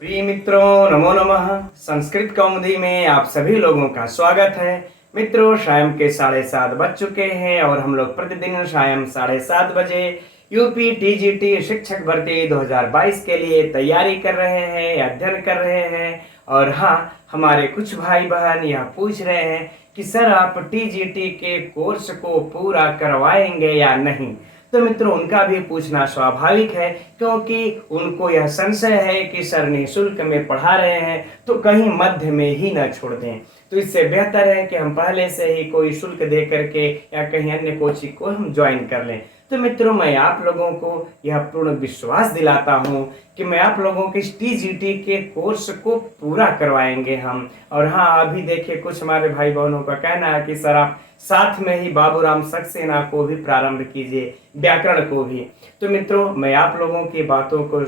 प्रिय मित्रों, नमो नमः। संस्कृत कौमुदी में आप सभी लोगों का स्वागत है। मित्रों, शाम के 7:30 बज चुके हैं और हम लोग प्रतिदिन शाम 7:30 बजे यूपी टीजीटी शिक्षक भर्ती 2022 के लिए तैयारी कर रहे हैं, अध्ययन कर रहे हैं। और हाँ, हमारे कुछ भाई बहन यह पूछ रहे हैं कि सर आप टीजीटी के कोर्स को पूरा करवाएंगे या नहीं। तो मित्रों, उनका भी पूछना स्वाभाविक है, क्योंकि उनको यह संशय है कि सर निःशुल्क में पढ़ा रहे हैं तो कहीं मध्य में ही न छोड़ दें। तो इससे बेहतर है कि हम पहले से ही कोई शुल्क दे करके या कहीं अन्य कोचिंग को हम ज्वाइन कर लें। तो मित्रों, मैं आप लोगों को यह पूर्ण विश्वास दिलाता हूं कि मैं आप लोगों के टीजीटी के कोर्स को पूरा करवाएंगे हम। और हाँ, अभी देखिए कुछ हमारे भाई बहनों का कहना है कि सर आप साथ में ही बाबूराम सक्सेना को भी प्रारंभ कीजिए, व्याकरण को भी। तो मित्रों, मैं आप लोगों की बातों को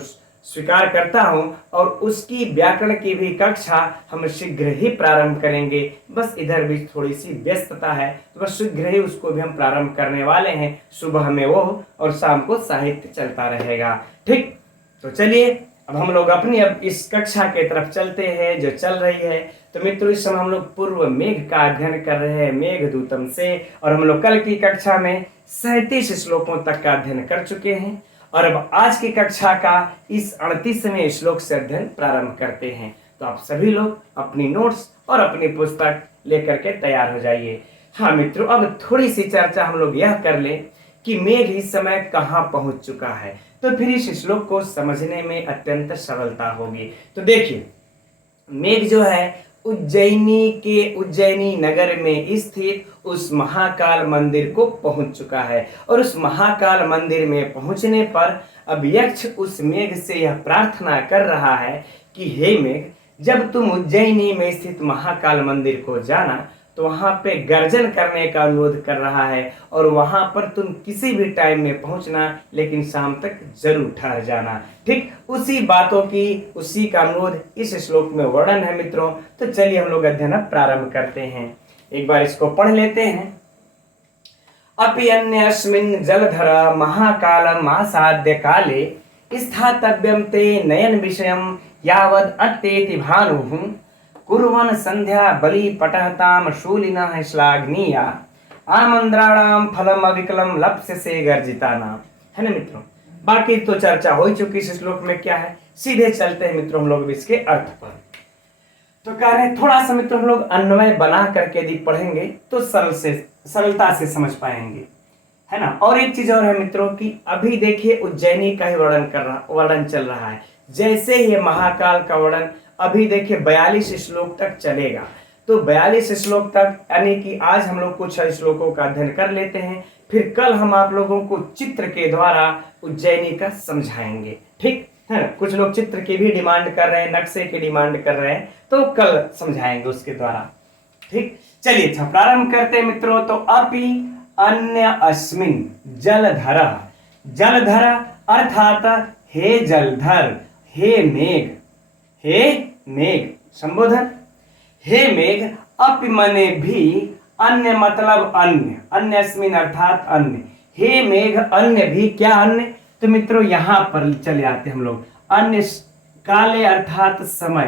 स्वीकार करता हूं और उसकी व्याकरण की भी कक्षा हम शीघ्र ही प्रारंभ करेंगे। बस इधर भी थोड़ी सी व्यस्तता है, तो बस शीघ्र ही उसको भी हम प्रारंभ करने वाले हैं। सुबह में वो और शाम को साहित्य चलता रहेगा। ठीक, तो चलिए अब हम लोग अपनी अब इस कक्षा के तरफ चलते हैं जो चल रही है। तो मित्रों, इस समय हम लोग पूर्व मेघ का अध्ययन कर रहे हैं, मेघदूतम से। और हम लोग कल की कक्षा में 37 श्लोकों तक का अध्ययन कर चुके हैं और अब आज की कक्षा का इस 38वें श्लोक से अध्ययन प्रारंभ करते हैं। तो आप सभी लोग अपनी नोट्स और अपनी पुस्तक लेकर के तैयार हो जाइए। हाँ मित्रों, अब थोड़ी सी चर्चा हम लोग यह कर लें कि मेघ इस समय कहाँ पहुंच चुका है, तो फिर इस श्लोक को समझने में अत्यंत सरलता होगी। तो देखिए, मेघ जो है उज्जैनी नगर में स्थित उस महाकाल मंदिर को पहुंच चुका है। और उस महाकाल मंदिर में पहुंचने पर अब यक्ष उस मेघ से यह प्रार्थना कर रहा है कि हे मेघ, जब तुम उज्जैनी में स्थित महाकाल मंदिर को जाना तो वहां पे गर्जन करने का अनुरोध कर रहा है। और वहां पर तुम किसी भी टाइम में पहुंचना, लेकिन शाम तक जरूर ठहर जाना। ठीक, उसी बातों की उसी का अनुरोध इस श्लोक में वर्णन है मित्रों। तो चलिए हम लोग अध्ययन प्रारंभ करते हैं। एक बार इसको पढ़ लेते हैं। अपि अन्यस्मिन् जलधर महाकालम आसाद्य काले स्थातव्यं ते नयन विषयं यावद् अत्येति भानुः कुर्वन् संध्या बलि पटहताम शूलिनः श्लाघनीया आमंद्राणाम फलम अविकलम लप्स्यसे गर्जितानाम। है ना मित्रों, बाकी तो चर्चा हो चुकी इस श्लोक में। क्या है, सीधे चलते हैं मित्रों हम लोग इसके अर्थ पर। तो कह रहे हैं थोड़ा सा मित्रों हम लोग अन्वय बना करके यदि पढ़ेंगे तो सरलता से समझ पाएंगे, है ना। और एक चीज और है मित्रों कि अभी देखिए उज्जैनी का ही वर्णन चल रहा है। जैसे ही महाकाल का वर्णन अभी देखिए 42 श्लोक तक चलेगा। तो 42 श्लोक तक, यानी कि आज हम लोग कुछ श्लोकों का अध्ययन कर लेते हैं, फिर कल हम आप लोगों को चित्र के द्वारा उज्जैनी का समझाएंगे। ठीक है ना, कुछ लोग चित्र की भी डिमांड कर रहे हैं, नक्शे की डिमांड कर रहे हैं, तो कल समझाएंगे उसके द्वारा। ठीक, चलिए अच्छा प्रारंभ करते हैं मित्रों। तो अपि अन्य अस्मिन जलधर, जलधर अर्थात हे जलधर, हे मेघ, हे मेघ संबोधन, हे मेघ। अपि मने भी, अन्य मतलब अन्य, अन्यस्मिन अर्थात अन्य। हे मेघ अन्य भी, क्या अन्य, तो मित्रों यहां पर चले आते हम लोग। अन्य काले अर्थात समय,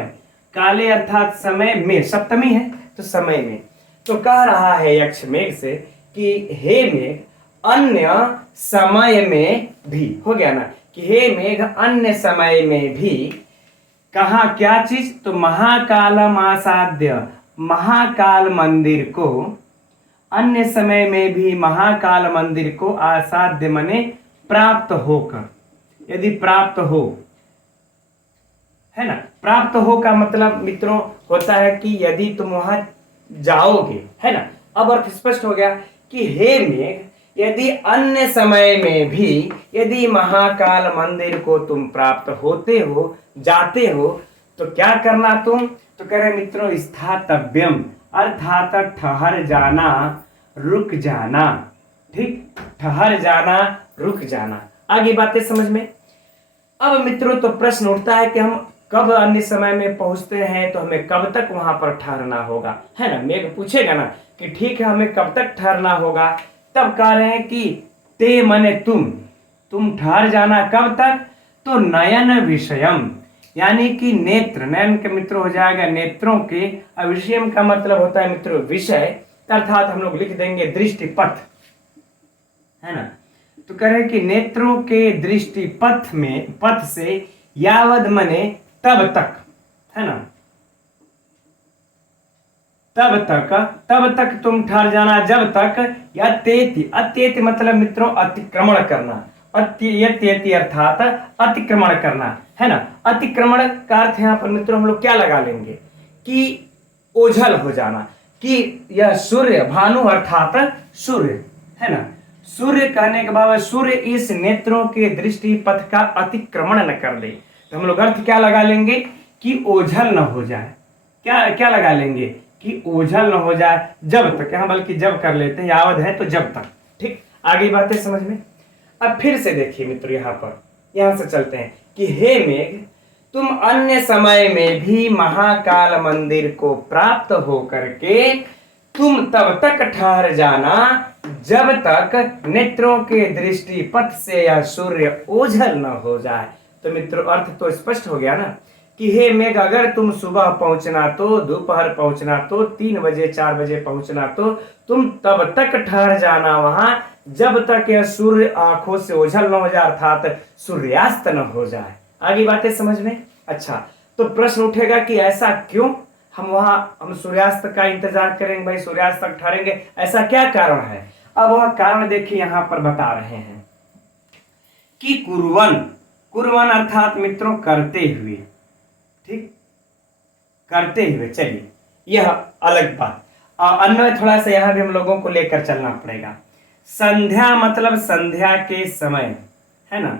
काले अर्थात समय में सप्तमी है तो समय में। तो कह रहा है यक्ष मेघ से कि हे मेघ अन्य समय में भी, हो गया ना, कि हे मेघ अन्य समय में भी। कहा क्या चीज, तो महाकालम आसाद्य, महाकाल मंदिर को, अन्य समय में भी महाकाल मंदिर को आसाद्य मने प्राप्त होकर, यदि प्राप्त हो, है ना। प्राप्त हो का मतलब मित्रों होता है कि यदि तुम वहां जाओगे, है ना। अब अर्थ स्पष्ट हो गया कि हे मेघ, यदि अन्य समय में भी यदि महाकाल मंदिर को तुम प्राप्त होते हो, जाते हो, तो क्या करना तुम, तो कह रहे मित्रों स्थातव्यम अर्थात ठहर जाना, रुक जाना। ठीक, ठहर जाना, रुक जाना। आगे बातें समझ में। अब मित्रों तो प्रश्न उठता है कि हम कब अन्य समय में पहुंचते हैं, तो हमें कब तक वहां पर ठहरना होगा, है ना। मेघ पूछेगा ना कि ठीक है हमें कब तक ठहरना होगा, तब कह रहे हैं कि ते मने तुम ठहर जाना कब तक, तो नयन विषयम, यानी कि नेत्र, नयन के मित्रों हो जाएगा नेत्रों के। अब विषयम का मतलब होता है मित्रों विषय, अर्थात हम लोग लिख देंगे दृष्टिपथ, है ना। तो कह रहे कि नेत्रों के दृष्टिपथ में, पथ से यावद मने तब तक, है ना, तब तक तुम ठहर जाना, जब तक यत्येति, अत्येति मतलब मित्रों अतिक्रमण करना, यत्येति अर्थात अतिक्रमण करना, है ना। अतिक्रमण का अर्थ यहाँ पर मित्रों हम लोग क्या लगा लेंगे कि ओझल हो जाना, कि यह सूर्य, भानु अर्थात सूर्य, है ना। सूर्य कहने के बाद सूर्य इस नेत्रों के दृष्टि पथ का अतिक्रमण न कर दे, तो हम लोग अर्थ क्या लगा लेंगे कि ओझल न हो जाए। क्या क्या लगा लेंगे कि ओझल न हो जाए, जब तक, यहाँ बल्कि जब कर लेते हैं, यावद है तो जब तक। ठीक, आगे बातें समझ में। अब फिर से देखिए मित्रों, यहां से चलते हैं कि हे मेघ, तुम अन्य समय में भी महाकाल मंदिर को प्राप्त होकर के तुम तब तक ठहर जाना जब तक नेत्रों के दृष्टि पथ से यह सूर्य ओझल न हो जाए। तो मित्रों अर्थ तो स्पष्ट हो गया ना कि हे मेघ, अगर तुम सुबह पहुंचना तो, दोपहर पहुंचना तो, 3 बजे 4 बजे पहुंचना तो तुम तब तक ठहर जाना वहां जब तक यह सूर्य आंखों से ओझल न हो जाए, अर्थात सूर्यास्त न हो जाए। आगे बातें समझ में। अच्छा, तो प्रश्न उठेगा कि ऐसा क्यों हम सूर्यास्त का इंतजार करेंगे, भाई सूर्यास्त तक ठहरेंगे, ऐसा क्या कारण है। अब वह कारण देखिए यहां पर बता रहे हैं कि कुर्वन अर्थात मित्रों करते हुए, ठीक, करते हुए। चलिए यह अलग बात, अन्वय थोड़ा सा यहां भी हम लोगों को लेकर चलना पड़ेगा। संध्या मतलब संध्या के समय, है ना,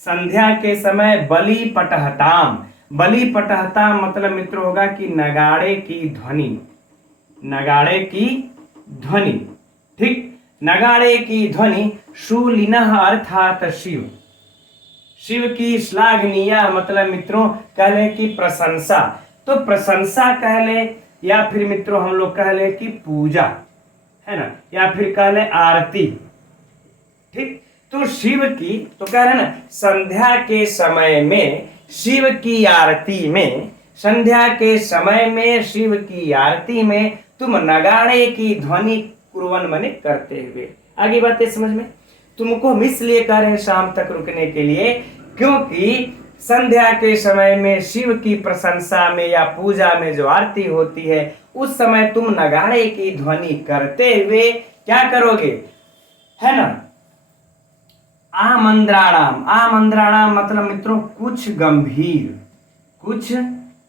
संध्या के समय बलि पटहताम, बलि पटहताम मतलब मित्रों होगा कि नगाड़े की ध्वनि, नगाड़े की ध्वनि, ठीक, नगाड़े की ध्वनि, शूलिनः अर्थात शिव, शिव की श्लाघनीय मतलब मित्रों कह ले कि प्रशंसा, तो प्रशंसा कह ले, या फिर मित्रों हम लोग कह ले कि पूजा, है ना, या फिर कह ले आरती। ठीक, तो शिव की, तो कह रहे ना संध्या के समय में शिव की आरती में, संध्या के समय में शिव की आरती में तुम नगाड़े की ध्वनि कुर्वन मने करते हुए। आगे बातें समझ में। तुमको हम इसलिए कह रहे हैं शाम तक रुकने के लिए क्योंकि संध्या के समय में शिव की प्रशंसा में या पूजा में जो आरती होती है उस समय तुम नगाड़े की ध्वनि करते हुए क्या करोगे, है ना, आमंद्राणाम, आमंद्राणाम मतलब मित्रों कुछ गंभीर, कुछ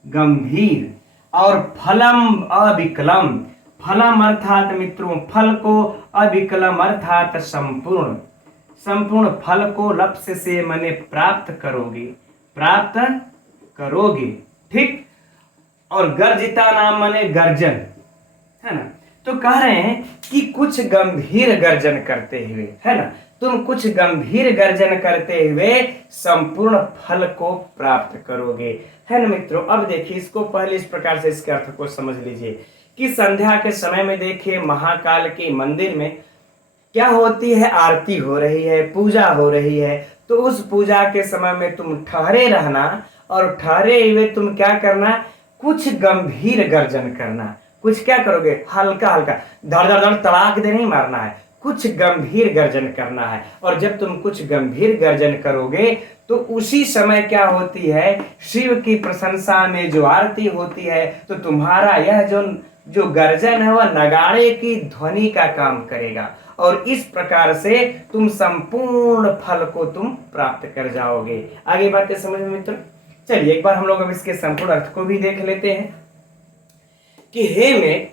गंभीर, और फलम अविकलम, फलम अर्थात मित्रों फल को, अविकलम अर्थात संपूर्ण, संपूर्ण फल को लक्ष्य से मने प्राप्त करोगे, प्राप्त करोगे। ठीक, और गर्जिता नाम मने गर्जन, है ना। तो कह रहे हैं कि कुछ गंभीर गर्जन करते हुए, है ना, तुम कुछ गंभीर गर्जन करते हुए संपूर्ण फल को प्राप्त करोगे, है ना मित्रों। अब देखिए इसको पहले इस प्रकार से इसके अर्थ को समझ लीजिए कि संध्या के समय में देखिए महाकाल के मंदिर में क्या होती है, आरती हो रही है, पूजा हो रही है। तो उस पूजा के समय में तुम ठहरे रहना, और ठहरे हुए तुम क्या करना, कुछ गंभीर गर्जन करना। कुछ क्या करोगे, हल्का हल्का, धड़ धड़ धड़ तड़ाक दे नहीं मारना है, कुछ गंभीर गर्जन करना है। और जब तुम कुछ गंभीर गर्जन करोगे तो उसी समय क्या होती है, शिव की प्रशंसा में जो आरती होती है, तो तुम्हारा यह जो गर्जन है वह नगाड़े की ध्वनि का काम करेगा, और इस प्रकार से तुम संपूर्ण फल को तुम प्राप्त कर जाओगे। आगे बातें समझ में मित्रों। चलिए एक बार हम लोग अब इसके संपूर्ण अर्थ को भी देख लेते हैं कि हे में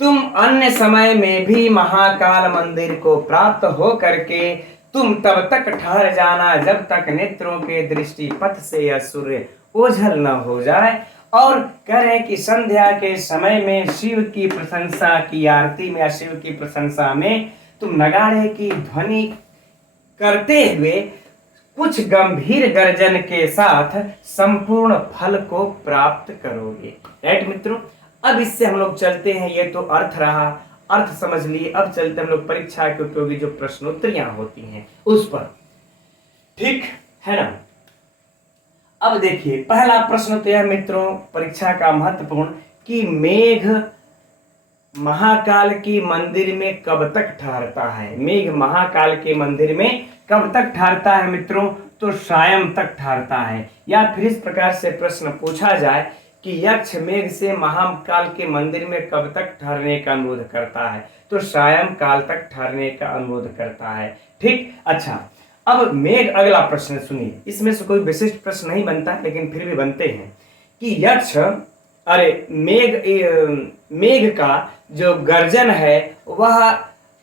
तुम अन्य समय में भी महाकाल मंदिर को प्राप्त हो करके तुम तब तक ठहर जाना जब तक नेत्रों के दृष्टि पथ से यह सूर्य ओझल न हो जाए। और कह रहे हैं कि संध्या के समय में शिव की प्रशंसा की आरती में या शिव की प्रशंसा में तुम नगाड़े की ध्वनि करते हुए कुछ गंभीर गर्जन के साथ संपूर्ण फल को प्राप्त करोगे। राइट मित्रों, अब इससे हम लोग चलते हैं, ये तो अर्थ रहा, अर्थ समझ लिए। अब चलते हम लोग परीक्षा के उपयोगी जो प्रश्नोत्तरियां होती हैं उस पर, ठीक है ना। अब देखिए पहला प्रश्न तो यह मित्रों परीक्षा का महत्वपूर्ण कि मेघ महाकाल की मंदिर में कब तक ठहरता है। मेघ महाकाल के मंदिर में कब तक ठहरता है मित्रों, तो सायं तक ठहरता है। या फिर इस प्रकार से प्रश्न पूछा जाए कि यक्ष मेघ से महाकाल के मंदिर में कब तक ठहरने का अनुरोध करता है, तो सायं काल तक ठहरने का अनुरोध करता है। ठीक, अच्छा अब मेघ अगला प्रश्न सुनिए, इसमें से कोई विशिष्ट प्रश्न नहीं बनता लेकिन फिर भी बनते हैं कि यक्ष अरे मेघ का जो गर्जन है वह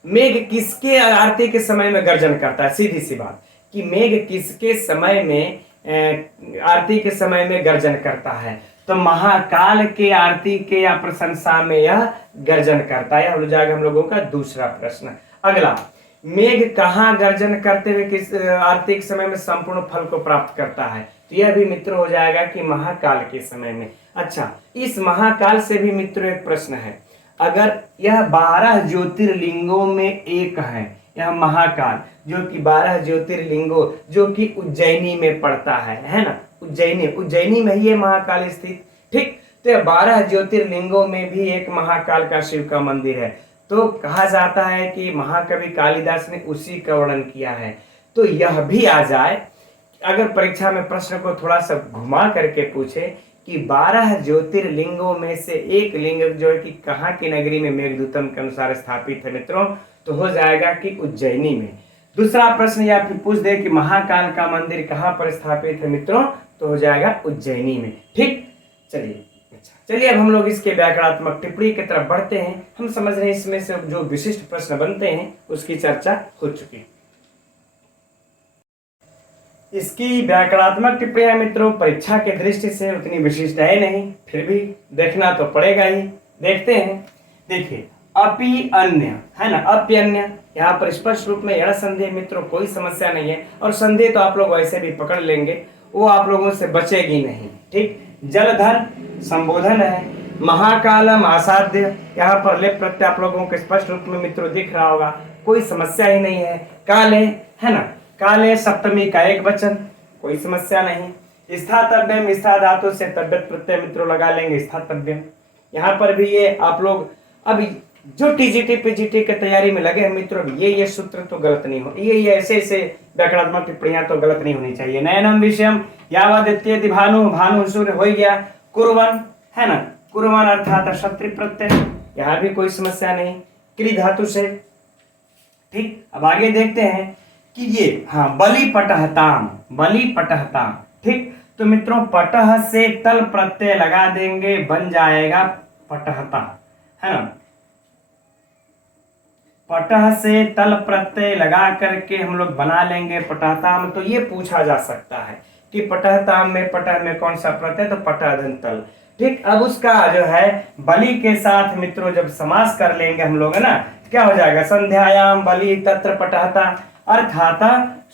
मेघ किसके आरती के समय में गर्जन करता है। सीधी सी बात कि मेघ किसके समय में आरती के समय में गर्जन करता है, तो महाकाल के आरती के या प्रशंसा में यह गर्जन करता है। हो जाएगा हम लोगों का दूसरा प्रश्न। अगला, मेघ कहाँ गर्जन करते हुए किस आरती के समय में संपूर्ण फल को प्राप्त करता है, तो यह भी मित्र हो जाएगा कि महाकाल के समय में। अच्छा, इस महाकाल से भी मित्रों एक प्रश्न है, अगर यह 12 ज्योतिर्लिंगों में एक है, यह महाकाल जो कि 12 ज्योतिर्लिंगों जो कि उज्जैनी में पड़ता है ना, उज्जैनी में ही है महाकाल स्थित। ठीक, तो 12 ज्योतिर्लिंगों में भी एक महाकाल का शिव का मंदिर है, तो कहा जाता है कि महाकवि कालिदास ने उसी का वर्णन किया है। तो यह भी आ जाए, अगर परीक्षा में प्रश्न को थोड़ा सा घुमा करके पूछे कि 12 ज्योतिर्लिंगों में से एक लिंग जो है कि कहाँ की नगरी में मेघदूतम के अनुसार स्थापित है मित्रों, तो हो जाएगा कि उज्जैनी में। दूसरा प्रश्न या फिर पूछ दे कि महाकाल का मंदिर कहाँ पर स्थापित है मित्रों, तो हो जाएगा उज्जैनी में। ठीक, चलिए अब हम लोग इसके व्याकरणात्मक टिप्पणी की तरफ बढ़ते हैं। हम समझ रहे हैं इसमें से जो विशिष्ट प्रश्न बनते हैं उसकी चर्चा हो चुकी। इसकी व्याकरणात्मक टिप्पणियां मित्रों परीक्षा के दृष्टि से उतनी विशिष्ट है नहीं, फिर भी देखना तो पड़ेगा ही। देखते हैं, देखिए अपि अन्य है ना, अप्यन्य, यहाँ पर स्पष्ट रूप में यह संदेह मित्रों कोई समस्या नहीं है, और संदेह तो आप लोग वैसे भी पकड़ लेंगे, वो आप लोगों से बचेगी नहीं। ठीक, जलधर संबोधन है, महाकालम असाध्य, यहाँ पर लेप प्रत्यय आप लोगों को स्पष्ट रूप में मित्रों दिख रहा होगा, कोई समस्या ही नहीं है। काले है ना, काले सप्तमी का एक वचन, कोई समस्या नहीं। स्थातव्यम, स्था धातु से तब्यत प्रत्यय मित्रों लगा लेंगे स्थातव्यम। यहाँ पर भी ये आप लोग अभी जो टीजीटी पीजीटी की तैयारी में लगे हैं मित्रों, ये सूत्र तो गलत नहीं हो, ये ऐसे व्याकरणात्मक टिप्पणियां तो गलत नहीं होनी चाहिए। नयनम विषयम यावदित्येति भानु, भानु सूर्य हो गया। कुर्वन है ना, कुर्वन अर्थात क्षत्रि प्रत्यय, यहाँ भी कोई समस्या नहीं, क्री धातु से। ठीक, अब आगे देखते हैं कि ये हाँ बलि पटहताम, बलि पटहताम। ठीक, तो मित्रों पटह से तल प्रत्यय लगा देंगे, बन जाएगा पटहता है ना। पटह से तल प्रत्यय लगा करके हम लोग बना लेंगे पटहताम। तो ये पूछा जा सकता है कि पटहताम में पटह में कौन सा प्रत्यय, तो पटह धन तल। ठीक, अब उसका जो है बलि के साथ मित्रों जब समास कर लेंगे हम लोग है ना, क्या हो जाएगा, संध्यायाम बलि तत्र पटहता, अर्थात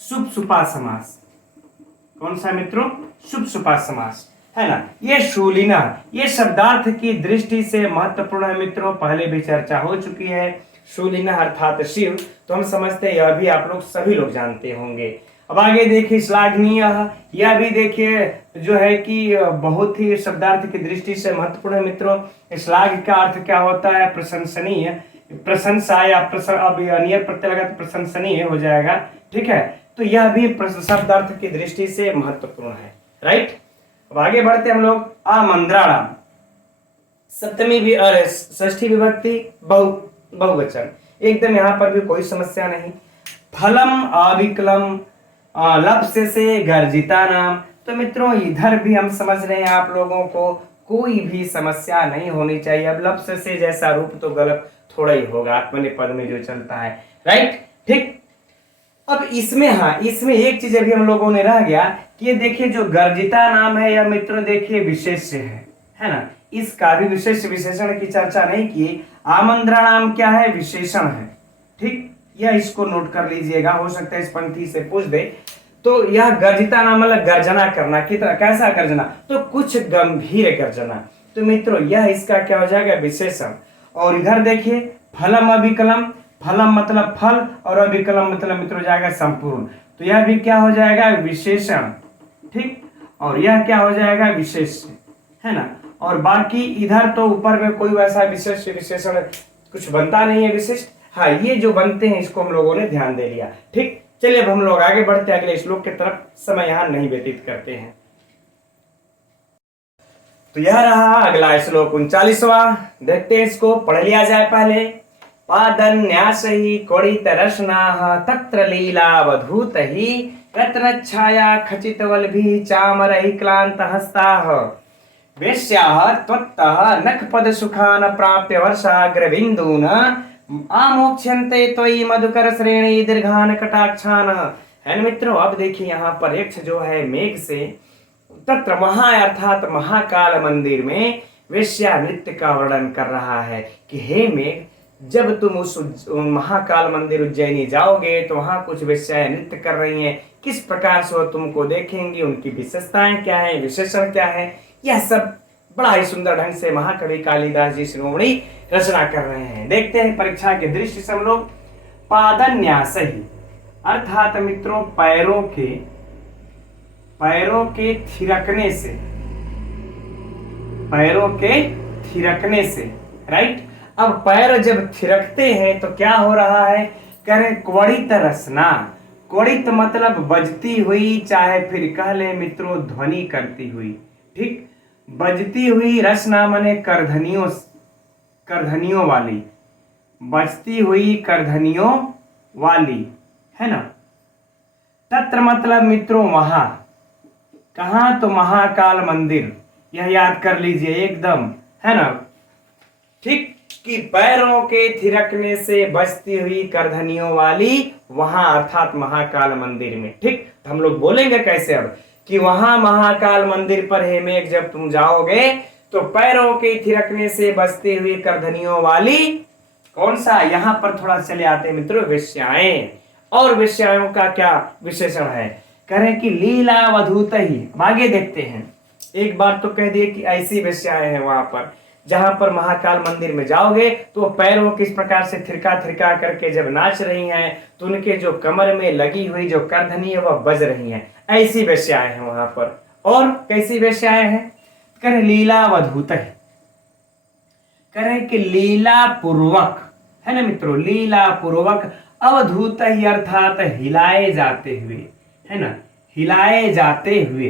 शुभ सुपा समास। कौन सा मित्रों, शुभ सुपा समास है ना। ये शूलिना, ये शब्दार्थ की दृष्टि से महत्वपूर्ण है मित्रों, पहले भी चर्चा हो चुकी है। शूलिना अर्थात शिव, तो हम समझते हैं यह भी आप लोग सभी लोग जानते होंगे। अब आगे देखिए श्लाघनीय, यह भी देखिए जो है कि बहुत ही शब्दार्थ की दृष्टि से महत्वपूर्ण है मित्रों। श्लाघ का अर्थ क्या होता है, प्रशंसनीय, प्रशंसा या नियर प्रत्यय लगा तो प्रशंसनीय हो जाएगा। ठीक है, तो यह भी शब्दार्थ की दृष्टि से महत्वपूर्ण है। राइट, अब आगे बढ़ते हम लोग। आमंत्रणाम, सप्तमी भी षष्ठी विभक्ति बहुवचन, एकदम यहाँ पर भी कोई समस्या नहीं। फलम अविकलम लप्स्य से गर्जिता नाम, तो मित्रों इधर भी हम समझ रहे हैं आप लोगों को कोई भी समस्या नहीं होनी चाहिए। अब लप्स्य से जैसा रूप तो गलत थोड़ा ही होगा, आत्मनेपद में जो चलता है। राइट, ठीक, अब इसमें हाँ इसमें एक चीज अभी हम लोगों ने रह गया कि ये देखिए जो गर्जिता नाम है यह मित्रों देखिए विशेष्य है ना, इसका भी विशेष विशेषण की चर्चा नहीं की। आमंत्रण नाम क्या है, विशेषण है। ठीक, यह इसको नोट कर लीजिएगा, हो सकता है इस पंक्ति से पूछ दे। तो यह गर्जिता नाम मतलब गर्जना करना, कितना कैसा गर्जना, तो कुछ गंभीर गर्जना। तो मित्रों यह इसका क्या हो जाएगा, विशेषण। और इधर देखिए फलम अविकलम, फलम मतलब फल और अविकलम मतलब मित्रों जाएगा संपूर्ण, तो यह भी क्या हो जाएगा, विशेषण। ठीक, और यह क्या हो जाएगा, विशेष्य, है ना। और बाकी इधर तो ऊपर में कोई वैसा विशेष विशेषण कुछ बनता नहीं है विशिष्ट। हाँ, ये जो बनते हैं इसको हम लोगों ने ध्यान दे लिया। ठीक, चलिए अब हम लोग आगे बढ़ते हैं अगले श्लोक की तरफ, समय यहां नहीं व्यतीत करते हैं। तो यह रहा अगला श्लोक 39वां। देखते हैं, इसको पढ़ लिया जाए पहले। पादन्यास ही कोड़ित रसना तत्र लीलावधूत ही रत्नच्छाया खचितवल्भी चामरहि क्लांत हस्ताः वेश्याः त्वत्तः नखपद सुखान प्राप्य वर्षाग्रबिन्दून आमोक्ष्यन्ते त्वयि मधुकर श्रेणी दीर्घान कटाक्षान। है मित्रों, अब देखिए यहाँ पर यक्ष जो है मेघ से तत्र महा अर्थात महाकाल मंदिर में वेश्या नृत्य का वर्णन कर रहा है कि हे मेघ, जब तुम उस महाकाल मंदिर उज्जैनी जाओगे तो वहां कुछ वेश्याएं नृत्य कर रही हैं, किस प्रकार से वो तुमको देखेंगी, उनकी विशेषताएं क्या है, विशेषण क्या है, यह सब बड़ा ही सुंदर ढंग से महाकवि कालिदास जी शिरोमणि रचना कर रहे हैं। देखते हैं परीक्षा के दृष्टि से हम लोग। पादन्यास ही अर्थात मित्रों पैरों के थिरकने से, पैरों के थिरकने से, राइट। अब पैर जब थिरकते हैं तो क्या हो रहा है, करें क्वड़ित रसना। क्वड़ित मतलब बजती हुई, चाहे फिर कह ले मित्रों ध्वनि करती हुई। ठीक, बजती हुई, रसना मने करधनियों, करधनियों वाली, बजती हुई करधनियों वाली, है ना। तत्र मतलब मित्रों वहां, कहां, तो महाकाल मंदिर, यह याद कर लीजिए एकदम, है ना। ठीक, कि पैरों के थिरकने से बजती हुई करधनियों वाली वहां अर्थात महाकाल मंदिर में। ठीक, तो हम लोग बोलेंगे कैसे अब कि वहां महाकाल मंदिर पर हे मेघ जब तुम जाओगे तो पैरों के थिरकने से बजती हुई करधनियों वाली, कौन सा, यहां पर थोड़ा चले आते हैं मित्रों, वेश्याएं। और वेश्याओं का क्या विशेषण है, करें कि लीलावधूत ही। आगे देखते हैं, एक बार तो कह दिए कि ऐसी वेश्याएं हैं वहां पर, जहां पर महाकाल मंदिर में जाओगे तो पैरों किस प्रकार से थिरका थिरका करके जब नाच रही हैं तो उनके जो कमर में लगी हुई जो करधनी है वह बज रही हैं, ऐसी वेश्याएं हैं वहां पर। और कैसी वेश्याएं हैं, करें लीलावधूत है, करें कि लीला पूर्वक, है ना मित्रों, लीला पूर्वक, अवधूत ही अर्थात हिलाए जाते हुए, है ना, हिलाए जाते हुए।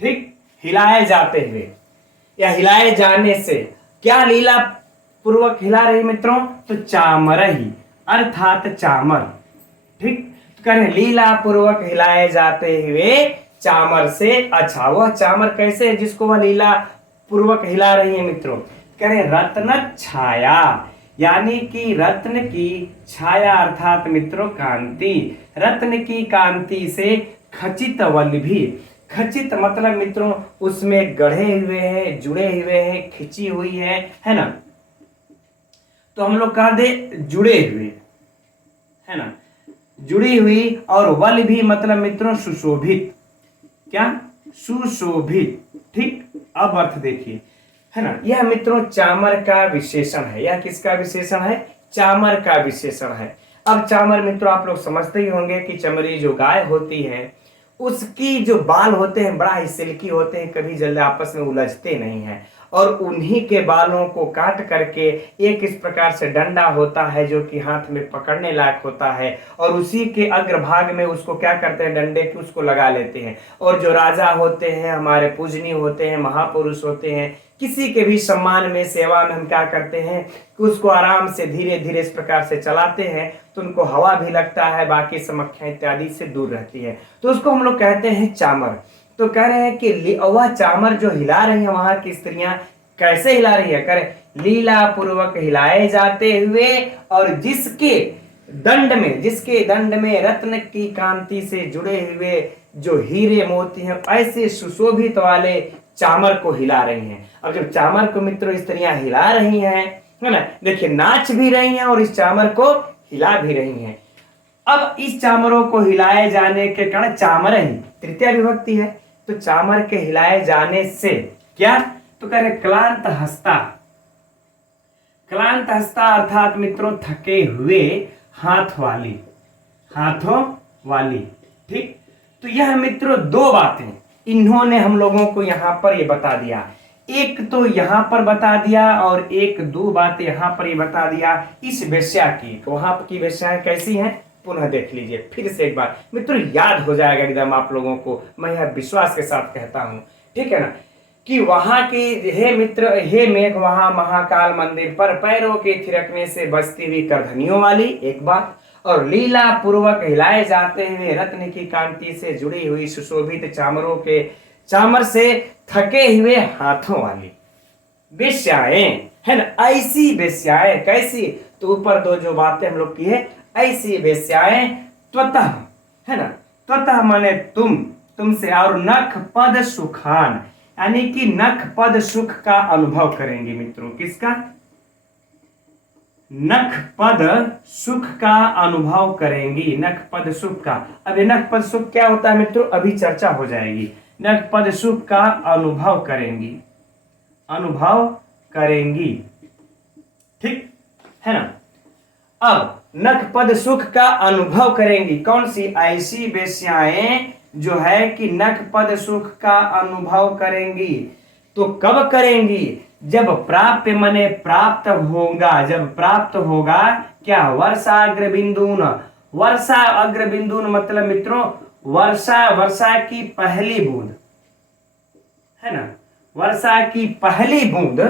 ठीक, हिलाए जाते हुए या हिलाए जाने से, क्या लीला पूर्वक हिला रही मित्रों, तो चामर ही अर्थात चामर। ठीक, तो करें लीला पूर्वक हिलाए जाते हुए चामर से। अच्छा, वह चामर कैसे है जिसको वह लीला पूर्वक हिला रही है मित्रों, करें रत्न छाया, यानी कि रत्न की छाया अर्थात मित्रों कांति, रत्न की कांति से खचित वल्लभी। खचित मतलब मित्रों उसमें गढ़े हुए हैं, जुड़े हुए हैं, खिंची हुई है ना। तो हम लोग कह दे जुड़े हुए, है ना, जुड़ी हुई। और वल भी मतलब मित्रों सुशोभित, क्या, सुशोभित। ठीक, अब अर्थ देखिए, है ना, यह मित्रों चामर का विशेषण है। यह किसका विशेषण है, चामर का विशेषण है। अब चामर मित्रों आप लोग समझते ही होंगे कि चमड़ी जो गाय होती है उसकी जो बाल होते हैं बड़ा ही सिल्की होते हैं, कभी जल्दी आपस में उलझते नहीं हैं। और उन्हीं के बालों को काट करके एक इस प्रकार से डंडा होता है जो कि हाथ में पकड़ने लायक होता है, और उसी के अग्रभाग में उसको क्या करते हैं, डंडे की उसको लगा लेते हैं। और जो राजा होते हैं, हमारे पूजनीय होते हैं, महापुरुष होते हैं, किसी के भी सम्मान में, सेवा में हम क्या करते हैं कि उसको आराम से धीरे धीरे इस प्रकार से चलाते हैं तो उनको हवा भी लगता है, बाकी समस्या इत्यादि से दूर रहती है। तो उसको हम लोग कहते हैं चामर। तो कह रहे हैं कि वह चामर जो हिला रही है वहां की स्त्रियां, कैसे हिला रही है, करें लीला पूर्वक हिलाए जाते हुए, और जिसके दंड में रत्न की कांति से जुड़े हुए जो हीरे मोती हैं ऐसे सुशोभित वाले चामर को हिला रही हैं। अब जब चामर को मित्रों स्त्रियां हिला रही हैं, है ना, देखिए नाच भी रही हैं और इस चामर को हिला भी रही हैं। अब इस चामरों को हिलाए जाने के कारण, चामर ही तृतीया विभक्ति है, तो चामर के हिलाए जाने से क्या, तो कह रहे क्लांत हस्ता। क्लांत हस्ता अर्थात मित्रों थके हुए हाथ वाली, हाथों वाली। ठीक, तो यह मित्रों दो बातें इन्होंने हम लोगों को यहाँ पर ये बता दिया, एक तो यहाँ पर बता दिया और एक दो बातें यहाँ पर ये बता दिया इस वेश्या की। तो वहां की वेश्याएं कैसी हैं पुनः देख लीजिए फिर से एक बार मित्रों, याद हो जाएगा एकदम आप लोगों को, मैं यह विश्वास के साथ कहता हूं, ठीक है ना, कि वहां की हे मित्र हे मेघ वहां महाकाल मंदिर पर पैरों के थिरकने से बजती हुई करधनियों वाली एक बात, और लीला पूर्वक हिलाए जाते हुए रत्न की कांति से जुड़ी हुई सुशोभित चामरों के चामर से थके हुए हाथों वाली वेश्याएं, है ना। ऐसी वेश्याएं कैसी, तो ऊपर दो जो बातें हम लोग की है, ऐसी वेश्याएं त्वतः, है ना, त्वतः माने तुमसे, और नख पद सुखान, यानी कि नख पद सुख का अनुभव करेंगे मित्रों, किसका, नख पद सुख का अनुभव करेंगी, नख पद सुख का। अब ये नख पद सुख क्या होता है मित्रों, अभी चर्चा हो जाएगी। नख पद सुख का अनुभव करेंगी, अनुभव करेंगी, ठीक है ना। अब नख पद सुख का अनुभव करेंगी, कौन सी, ऐसी वेश्याएं जो है कि नख पद सुख का अनुभव करेंगी। तो कब करेंगी, जब प्राप्त मने प्राप्त होगा, जब प्राप्त होगा क्या, वर्षा अग्र बिंदुन, वर्षा अग्र बिंदुन मतलब मित्रों वर्षा, वर्षा की पहली बूंद, है ना, वर्षा की पहली बूंद,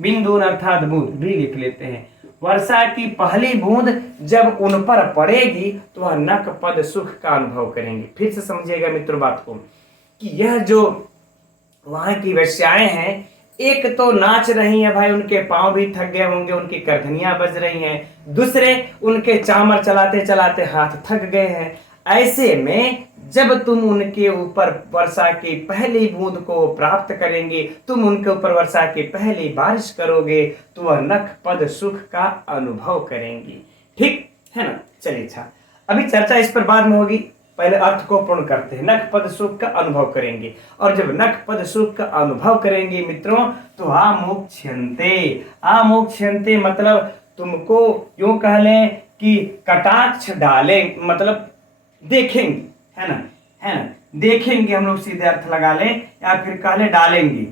बिंदुन अर्थात बूंद भी लिख लेते हैं, वर्षा की पहली बूंद जब उन पर पड़ेगी तो वह नख पद सुख का अनुभव करेंगे। फिर से समझिएगा मित्रों बात को, कि यह जो वहां की वेश्याएं हैं, एक तो नाच रही हैं भाई, उनके पांव भी थक गए होंगे, उनकी करधनियां बज रही हैं, दूसरे उनके चामर चलाते चलाते हाथ थक गए हैं। ऐसे में जब तुम उनके ऊपर वर्षा की पहली बूंद को प्राप्त करेंगे, तुम उनके ऊपर वर्षा की पहली बारिश करोगे, तो वह नख पद सुख का अनुभव करेंगी, ठीक है ना। चलिए अच्छा, अभी चर्चा इस पर बाद में होगी, पहले अर्थ को पूर्ण करते हैं। नख पद सुख का अनुभव करेंगे, और जब नख पद सुख का अनुभव करेंगे मित्रों, तो आमोक्ष्यन्ते, आमोक्ष्यन्ते मतलब तुमको यूं कह लें कि कटाक्ष डाले, मतलब देखेंगे, है ना, है ना, देखेंगे हम लोग सीधे अर्थ लगा लें, या फिर कह लें डालेंगे,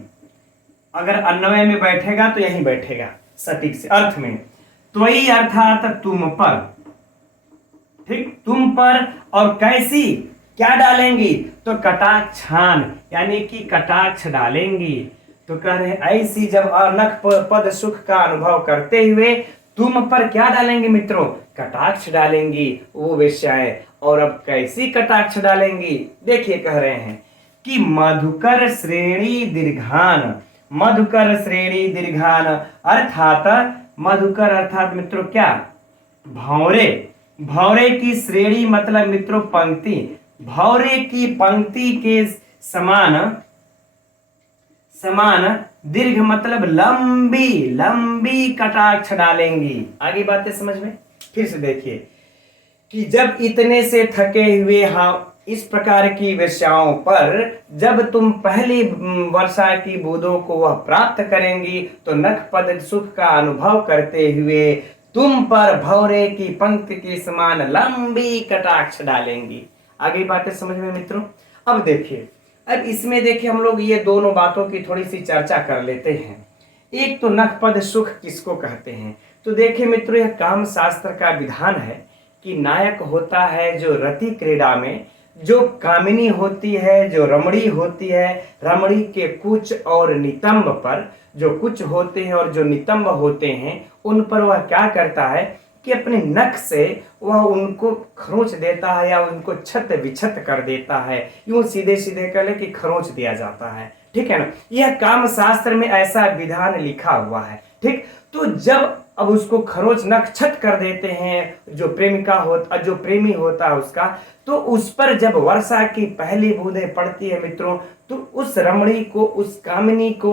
अगर अन्वय में बैठेगा तो यहीं बैठेगा सटीक से अर्थ में, तो वही अर्थात तुम पर, ठीक, तुम पर, और कैसी, क्या डालेंगी, तो कटाक्षान, यानी कि कटाक्ष डालेंगी। तो कह रहे ऐसी जब नख पद सुख का अनुभव करते हुए तुम पर क्या डालेंगे मित्रों, कटाक्ष डालेंगी वो वेश्याएं। और अब कैसी कटाक्ष डालेंगी, देखिए कह रहे हैं कि मधुकर श्रेणी दीर्घान, मधुकर श्रेणी दीर्घान, अर्थात मधुकर अर्थात मित्रों क्या, भौरे, भौरे की श्रेणी मतलब मित्रों पंक्ति, भौरे की पंक्ति के समान, समान दीर्घ मतलब लंबी, लंबी कटाक्ष डालेंगी। आगे बातें समझ में, फिर से देखिए कि जब इतने से थके हुए इस प्रकार की वेश्याओं पर जब तुम पहली वर्षा की बूंदों को वह प्राप्त करेंगी, तो नख पद सुख का अनुभव करते हुए तुम पर भौरे की पंक्ति के समान लंबी कटाक्ष डालेंगी। आगे बातें समझ में मित्रों। अब देखिए, अब इसमें देखिए हम लोग ये दोनों बातों की थोड़ी सी चर्चा कर लेते हैं। एक तो नख पद सुख किसको कहते हैं, तो देखिए मित्रों यह काम शास्त्र का विधान है कि नायक होता है जो रति क्रीड़ा में, जो कामिनी होती है, जो रमणी होती है, रमणी के कुच और नितंब पर, जो कुच होते हैं और जो नितंब होते हैं उन पर वह क्या करता है कि अपने नख से वह उनको खरोंच देता है या उनको छत विछत कर देता है, यूं सीधे सीधे कह ले कि खरोंच दिया जाता है, ठीक है ना। यह काम शास्त्र में ऐसा विधान लिखा हुआ है, ठीक। तो जब अब उसको खरोंच नख छत कर देते हैं जो प्रेमिका होता, जो प्रेमी होता है उसका, तो उस पर जब वर्षा की पहली बूंदें पड़ती है मित्रों, तो उस रमणी को, उस कामिनी को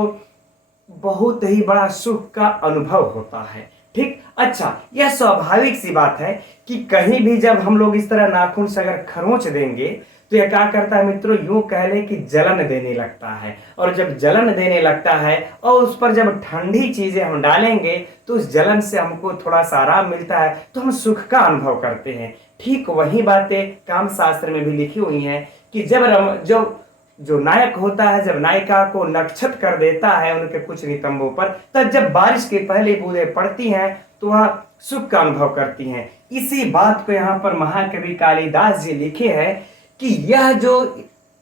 बहुत ही बड़ा सुख का अनुभव होता है, ठीक। अच्छा, यह स्वाभाविक सी बात है कि कहीं भी जब हम लोग इस तरह नाखून से अगर खरोंच देंगे तो यह क्या करता है मित्रों, यूं कह लें कि जलन देने लगता है, और जब जलन देने लगता है और उस पर जब ठंडी चीजें हम डालेंगे तो उस जलन से हमको थोड़ा सा आराम मिलता है, तो हम सुख का अनुभव करते हैं। ठीक वही बातें काम शास्त्र में भी लिखी हुई हैं कि जब जो जो नायक होता है, जब नायिका को नक्षत कर देता है उनके कुछ नितंबों पर, तब जब बारिश की पहली बूंदें पड़ती हैं तो वह सुख का अनुभव करती हैं। इसी बात को यहाँ पर महाकवि कालिदास जी लिखे हैं कि यह जो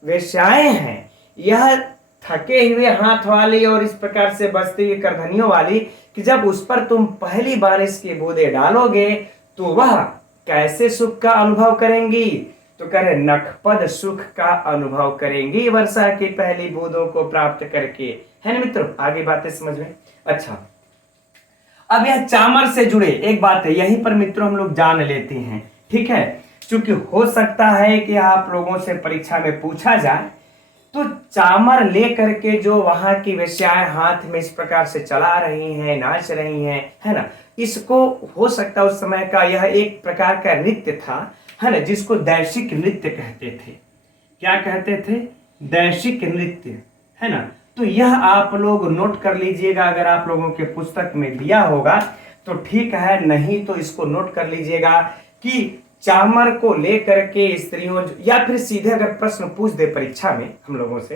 वेश्याएं हैं, यह थके हुए हाथ वाली और इस प्रकार से बसती हुई करधनियों वाली, कि जब उस पर तुम पहली बारिश की बूंदें डालोगे तो वह कैसे सुख का अनुभव करेंगी? तो कह रहे नखपद सुख का अनुभव करेंगी वर्षा की पहली बूंदों को प्राप्त करके। है ना मित्रों, आगे बातें समझ में। अच्छा, अब यह चामर से जुड़े एक बात है, यहीं पर मित्रों हम लोग जान लेते हैं। ठीक है, क्योंकि हो सकता है कि आप लोगों से परीक्षा में पूछा जाए तो चामर लेकर के जो वहां की वेश्याएं हाथ में इस प्रकार से चला रही हैं, नाच रही हैं, है ना, इसको हो सकता है उस समय का यह एक प्रकार का नृत्य था, है ना, जिसको दैशिक नृत्य कहते थे। क्या कहते थे? दैशिक नृत्य, है ना। तो यह आप लोग नोट कर लीजिएगा, अगर आप लोगों के पुस्तक में दिया होगा तो ठीक है, नहीं तो इसको नोट कर लीजिएगा कि चामर को लेकर के स्त्रियों, या फिर सीधे अगर प्रश्न पूछ दे परीक्षा में हम लोगों से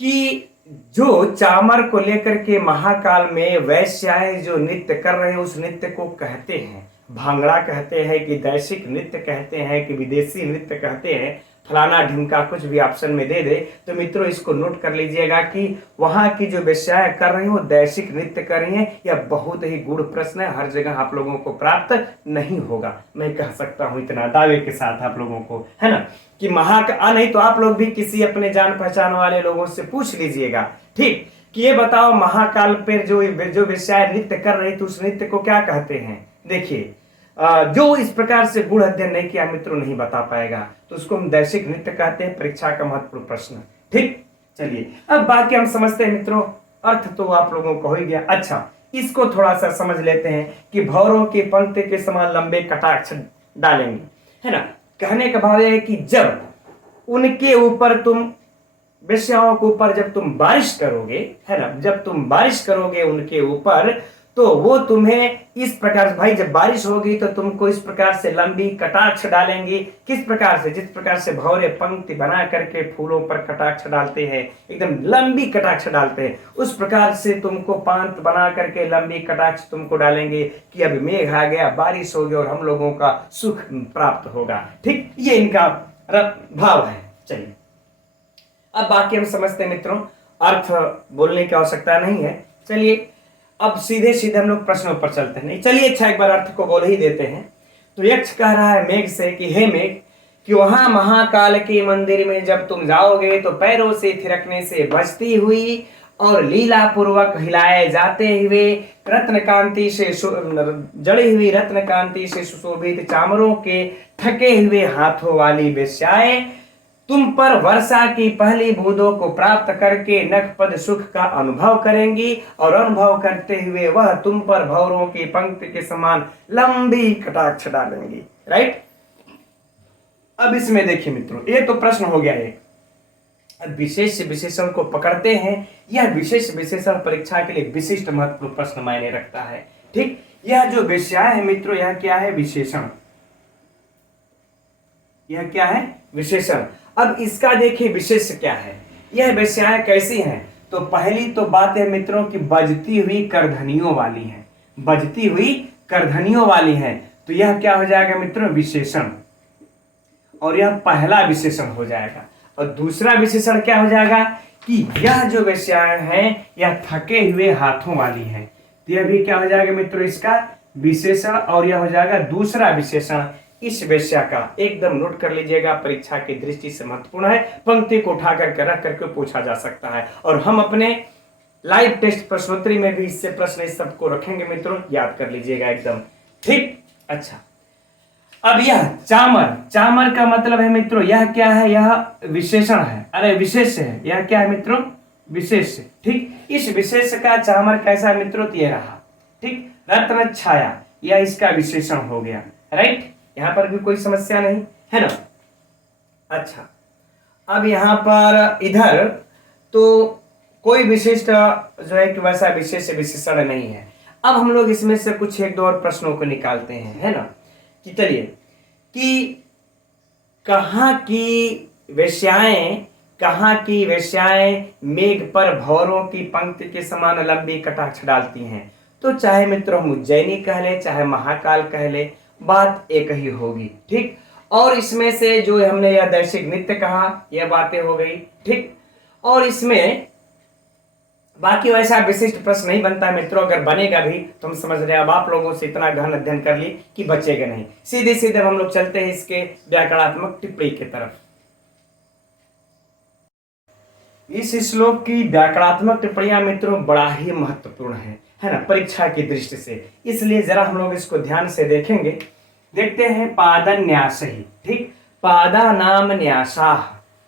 कि जो चामर को लेकर के महाकाल में वैश्याएं जो नृत्य कर रहे हैं उस नृत्य को कहते हैं भांगड़ा, कहते हैं कि दैशिक नृत्य कहते हैं कि विदेशी नृत्य कहते हैं, फलाना ढिमका कुछ भी ऑप्शन में दे दे। तो मित्रों इसको नोट कर लीजिएगा कि वहां की जो वेश्याएं कर रही हैं वो दैशिक नृत्य कर रही हैं। यह बहुत ही गूढ़ प्रश्न है, हर जगह आप लोगों को प्राप्त नहीं होगा, मैं कह सकता हूं इतना दावे के साथ आप लोगों को, है ना, कि नहीं तो आप लोग भी किसी अपने जान पहचान वाले लोगों से पूछ लीजिएगा, ठीक, कि ये बताओ महाकाल पर जो वेश्याएं नृत्य कर रही थी उस नृत्य को क्या कहते हैं। देखिए, जो इस प्रकार से गूढ़ अध्ययन नहीं किया मित्रों नहीं बता पाएगा, तो उसको हम दैशिक नृत्य कहते हैं। परीक्षा का महत्वपूर्ण प्रश्न, ठीक। चलिए अब बाकी हम समझते हैं मित्रों, अर्थ तो आप लोगों को हो ही गया। अच्छा, इसको थोड़ा सा समझ लेते हैं कि भौरों की पंक्ति के समान लंबे कटाक्ष डालेंगे, है ना। कहने का भाव यह है कि जब उनके ऊपर तुम वेश्याओं के ऊपर जब तुम बारिश करोगे, है ना, जब तुम बारिश करोगे उनके ऊपर तो वो तुम्हें इस प्रकार से, भाई जब बारिश होगी तो तुमको इस प्रकार से लंबी कटाक्ष डालेंगी। किस प्रकार से? जिस प्रकार से भौरे पंक्ति बना करके फूलों पर कटाक्ष डालते हैं, एकदम लंबी कटाक्ष डालते हैं, उस प्रकार से तुमको पांत बना करके लंबी कटाक्ष तुमको डालेंगे कि अब मेघ आ गया, बारिश होगी और हम लोगों का सुख प्राप्त होगा। ठीक, ये इनका भाव है। चलिए अब बाकी हम समझते हैं मित्रों, अर्थ बोलने की आवश्यकता नहीं है। चलिए अब सीधे सीधे हम लोग प्रश्नों पर चलते हैं। नहीं चलिए, अच्छा एक बार अर्थ को बोल ही देते हैं। तो यक्ष कह रहा है मेघ से कि हे मेघ, कि वहां महाकाल के मंदिर में जब तुम जाओगे तो पैरों से थिरकने से बचती हुई और लीला पूर्वक हिलाए जाते हुए रत्न कांति से जड़ी हुई रत्न कांति से सुशोभित चामरों के थके हुए हाथों वाली वेश्याएं तुम पर वर्षा की पहली बूंदों को प्राप्त करके नखपद सुख का अनुभव करेंगी और अनुभव करते हुए वह तुम पर भौरों की पंक्ति के समान लंबी कटाक्ष डालेंगी। राइट, अब इसमें देखिए मित्रों, ये तो प्रश्न हो गया एक। अब विशेष विशेषण को पकड़ते हैं। यह विशेष विशेषण परीक्षा के लिए विशिष्ट महत्वपूर्ण प्रश्न मायने रखता है। ठीक, यह जो वेश्याएं है मित्रों, यह क्या है? विशेषण। यह क्या है? विशेषण। अब इसका देखिए विशेष क्या है। यह वेश्याएं कैसी हैं? तो पहली तो बात है मित्रों की बजती हुई करधनियों वाली हैं, बजती हुई करधनियों वाली हैं। तो यह क्या हो जाएगा मित्रों? विशेषण। और यह पहला विशेषण हो जाएगा। और दूसरा विशेषण क्या हो जाएगा कि यह जो वेश्याएं हैं यह थके हुए हाथों वाली हैं। तो यह भी क्या हो जाएगा मित्रों? इसका विशेषण। और यह हो जाएगा दूसरा विशेषण इस वेश्या का। एकदम नोट कर लीजिएगा, परीक्षा की दृष्टि से महत्वपूर्ण है। पंक्ति को उठा करके रख करके पूछा जा सकता है। और हम अपने लाइव टेस्ट प्रश्नोत्तरी में भी इससे प्रश्न इस सबको रखेंगे मित्रों, याद कर लीजिएगा एकदम। ठीक, अच्छा। अब यह चामर, चामर का मतलब है मित्रों यह क्या है? यह विशेषण है, अरे विशेष है। यह क्या है मित्रों? विशेष। ठीक, इस विशेष का चामर कैसा मित्रों? ये रहा। ठीक, रत्न छाया, यह इसका विशेषण हो गया। राइट, यहां पर भी कोई समस्या नहीं है ना। अच्छा, अब यहां पर इधर तो कोई विशिष्ट जो है कि वैसा विशेष विशेषण नहीं है। अब हम लोग इसमें से कुछ एक दो और प्रश्नों को निकालते हैं, है ना। कि चलिए कि कहाँ की वेश्याएं, कहाँ की वेश्याएं मेघ पर भौरों की पंक्ति के समान लंबी कटाक्ष डालती हैं। तो चाहे मित्रों हम उज्जैनी कह ले, चाहे महाकाल कह ले, बात एक ही होगी। ठीक। और इसमें से जो हमने यह दैशिक नृत्य कहा, यह बातें हो गई। ठीक। और इसमें बाकी वैसा विशिष्ट प्रश्न नहीं बनता है मित्रों, अगर बनेगा भी तो हम समझ रहे हैं अब आप लोगों से इतना गहन अध्ययन कर ली कि बचेगा नहीं। सीधे सीधे हम लोग चलते हैं इसके व्याकरणात्मक टिप्पणी की तरफ। इस श्लोक की व्याकरणात्मक टिप्पणियां मित्रों बड़ा ही महत्वपूर्ण है ना, परीक्षा की दृष्टि से। इसलिए जरा हम लोग इसको ध्यान से देखेंगे। देखते हैं पादन्यास ही। ठीक। पादा नाम न्यासा।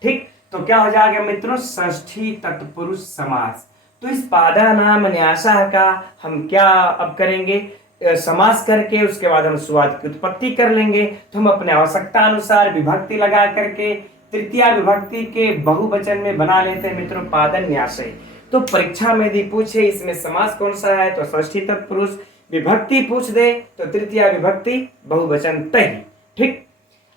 ठीक। तो क्या हो जाएगा मित्रों, षष्ठी तत्पुरुष समास। तो इस पादा नाम न्यासा का हम क्या अब करेंगे, समास करके उसके बाद हम सुवाद की उत्पत्ति कर लेंगे। तो हम अपने आवश्यकता अनुसार विभक्ति लगा करके तृतीया विभक्ति के बहुवचन में बना लेते हैं मित्रों पादन्यास। तो परीक्षा में यदि पूछे इसमें समास कौन सा है, तो षष्ठी तत्पुरुष, विभक्ति पूछ दे तो तृतीया विभक्ति बहुवचन तही। ठीक।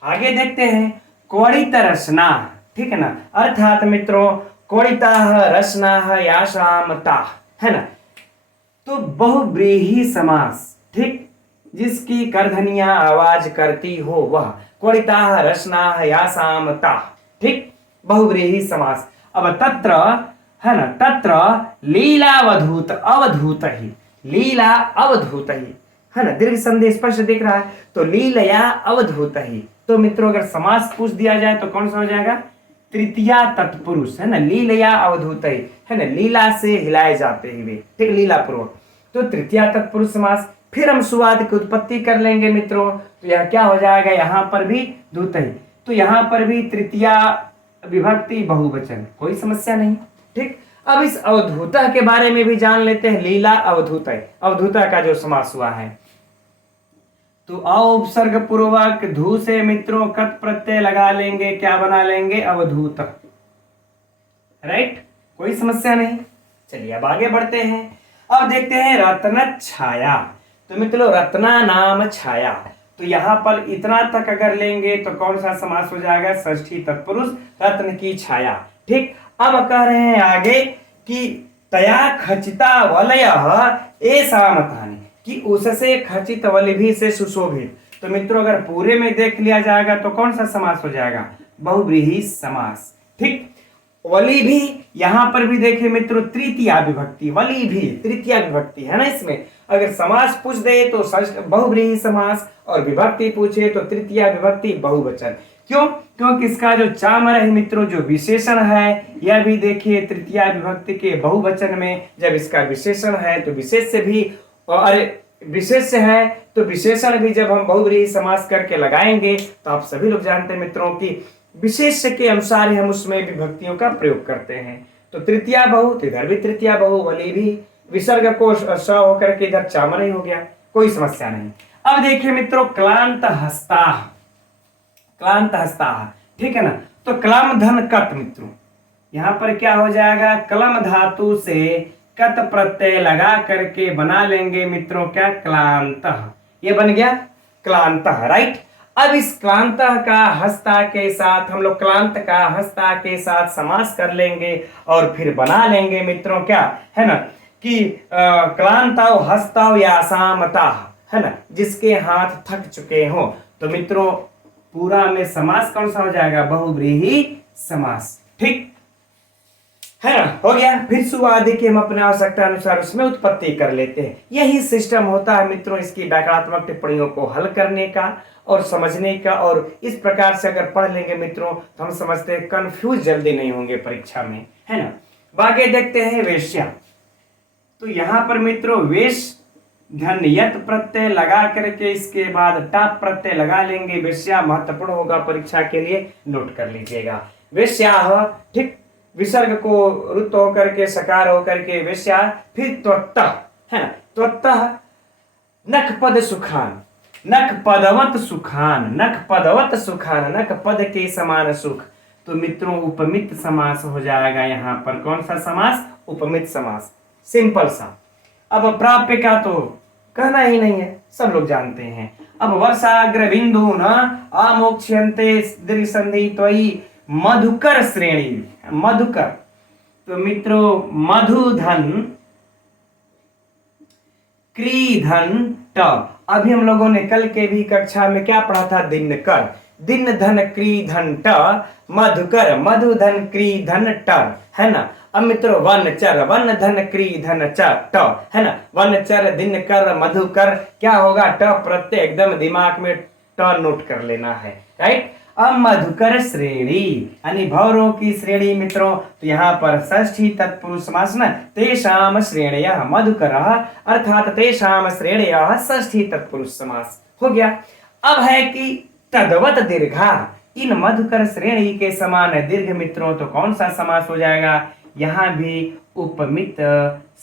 आगे देखते हैं क्वणित रसना। ठीक है ना, अर्थात मित्रों क्वणिता रसना यासाम ता, है ना। तो बहुव्रीहि समास। ठीक। जिसकी करधनिया आवाज करती हो वह क्वणिता रसना यासाम ता। ठीक। बहुव्रीहि समास। अब तत्र, है ना, तत्र लीलावधूत अवधूत ही, लीला अवधूत ही, है ना, दीर्घ संधि स्पष्ट दिख रहा है। तो लीलया अवधूत ही। तो मित्रों अगर समास पूछ दिया जाए तो कौन सा हो जाएगा, तृतीया तत्पुरुष, है ना, लीलया अवधूत ही, है ना, लीला से हिलाए जाते हुए। ठीक। लीला पूर्वक। तो तृतीया तत्पुरुष समास। फिर हम सुवाद की उत्पत्ति कर लेंगे मित्रों। तो यह क्या हो जाएगा, यहां पर भी धूत ही, तो यहां पर भी तृतीया विभक्ति बहुवचन, कोई समस्या नहीं। ठीक। अब इस अवधूता के बारे में भी जान लेते हैं। लीला अवधूत, अवधूता का जो समास हुआ है, तो उपसर्ग पूर्वक धू से मित्रों कत प्रत्यय लगा लेंगे, क्या बना लेंगे, अवधूत। राइट, कोई समस्या नहीं। चलिए अब आगे बढ़ते हैं। अब देखते हैं रत्न छाया। तो मित्रों रत्ना नाम छाया, तो यहां पर इतना तक अगर लेंगे तो कौन सा समास हो जाएगा, षष्ठी तत्पुरुष, रत्न की छाया। ठीक। अब कह रहे हैं आगे कि तया खचिता वलय ऐसा मतानी, कि उससे खचित वलि से सुशोभित। तो मित्रों अगर पूरे में देख लिया जाएगा तो कौन सा समास हो जाएगा, बहुव्रीहि समास। ठीक। वली भी, यहां पर भी देखिए मित्रों तृतीया विभक्ति, वली भी तृतीया विभक्ति है ना। इसमें अगर समास पूछ दे तो बहुव्रीहि समास, और विभक्ति पूछे तो तृतीया विभक्ति बहुवचन। क्यों, क्योंकि इसका जो चामर है मित्रों, जो विशेषण है, यह भी देखिए तृतीया विभक्ति के बहुवचन में जब इसका विशेषण है तो विशेष से भी, और विशेष है तो विशेषण भी जब हम बहुव्रीहि समास करके लगाएंगे तो आप सभी लोग जानते हैं मित्रों की विशेष के अनुसार ही हम उसमें विभक्तियों का प्रयोग करते हैं। तो तृतीया बहु, तो इधर भी तृतीया बहु, वली भी, विसर्ग को स होकर के इधर चामर ही हो गया, कोई समस्या नहीं। अब देखिए मित्रों क्लांत हस्ता, क्लांत हस्ता। ठीक है ना। तो क्लम धन कत मित्रों, यहां पर क्या हो जाएगा, कलम धातु से कत प्रत्यय लगा करके बना लेंगे मित्रों क्या, क्लांत। ये बन गया क्लांत। राइट। अब इस क्लांत का हस्ता के साथ हम लोग क्लांत का हस्ता के साथ समास कर लेंगे और फिर बना लेंगे मित्रों क्या, है ना, कि क्लांताव हस्ताव या सामता, है ना, जिसके हाथ थक चुके हो। तो मित्रों पूरा में समास कौन सा हो जाएगा, बहुव्रीहि समास। ठीक है ना, हो गया। फिर सुवादि की हम अपने आवश्यकता अनुसार उसमें उत्पत्ति कर लेते हैं। यही सिस्टम होता है मित्रों इसकी व्याकरणात्मक टिप्पणियों को हल करने का और समझने का। और इस प्रकार से अगर पढ़ लेंगे मित्रों तो हम समझते हैं कंफ्यूज जल्दी नहीं होंगे परीक्षा में, है ना। बाकी देखते हैं वेश्या। तो यहां पर मित्रों वेश धन यत प्रत्यय लगा करके इसके बाद टाप प्रत्यय लगा लेंगे। वेश्या महत्वपूर्ण होगा परीक्षा के लिए, नोट कर लीजिएगा। वेश्या, ठीक, विसर्ग को रुत होकर के सकार होकर के वेश्या, फिर त्वत्तः, है ना, त्वत्तः नख पद सुखान, नख पदवत सुखान, नख पदवत सुखान, नख पद के समान सुख। तो मित्रों उपमित समास हो जाएगा यहाँ पर। कौन सा समास, उपमित समास, सिंपल सा। अब प्राप्य का तो कहना ही नहीं है, सब लोग जानते हैं। अब वर्षाग्र बिंदु न आमोक्ष्यन्ते दीर्घ संधि त्वयि मधुकर श्रेणी, मधुकर। तो मित्रों मधुधन क्रीधन ट। अभी हम लोगों ने कल के भी कक्षा में क्या पढ़ा था, दिनकर, दिन धन क्रीधन ट मधुकर, मधुधन क्रीधन ट, है ना। अब मित्रों वनचर, वन धन क्रीधन च ट, है ना। वनचर दिनकर मधुकर, क्या होगा, ट प्रत्यय एकदम दिमाग में ट नोट कर लेना है, राइट। अब मधुकर श्रेणी यानी भौरों की श्रेणी मित्रों, तो यहाँ पर षष्ठी तत्पुरुष समास न, तेषाम श्रेणयः मधुकरः अर्थात तेषाम श्रेणयः षष्ठी तत्पुरुष समास हो गया। अब है कि तद्वत दीर्घा, इन मधुकर श्रेणी के समान दीर्घ मित्रों, तो कौन सा समास हो जाएगा, यहाँ भी उपमित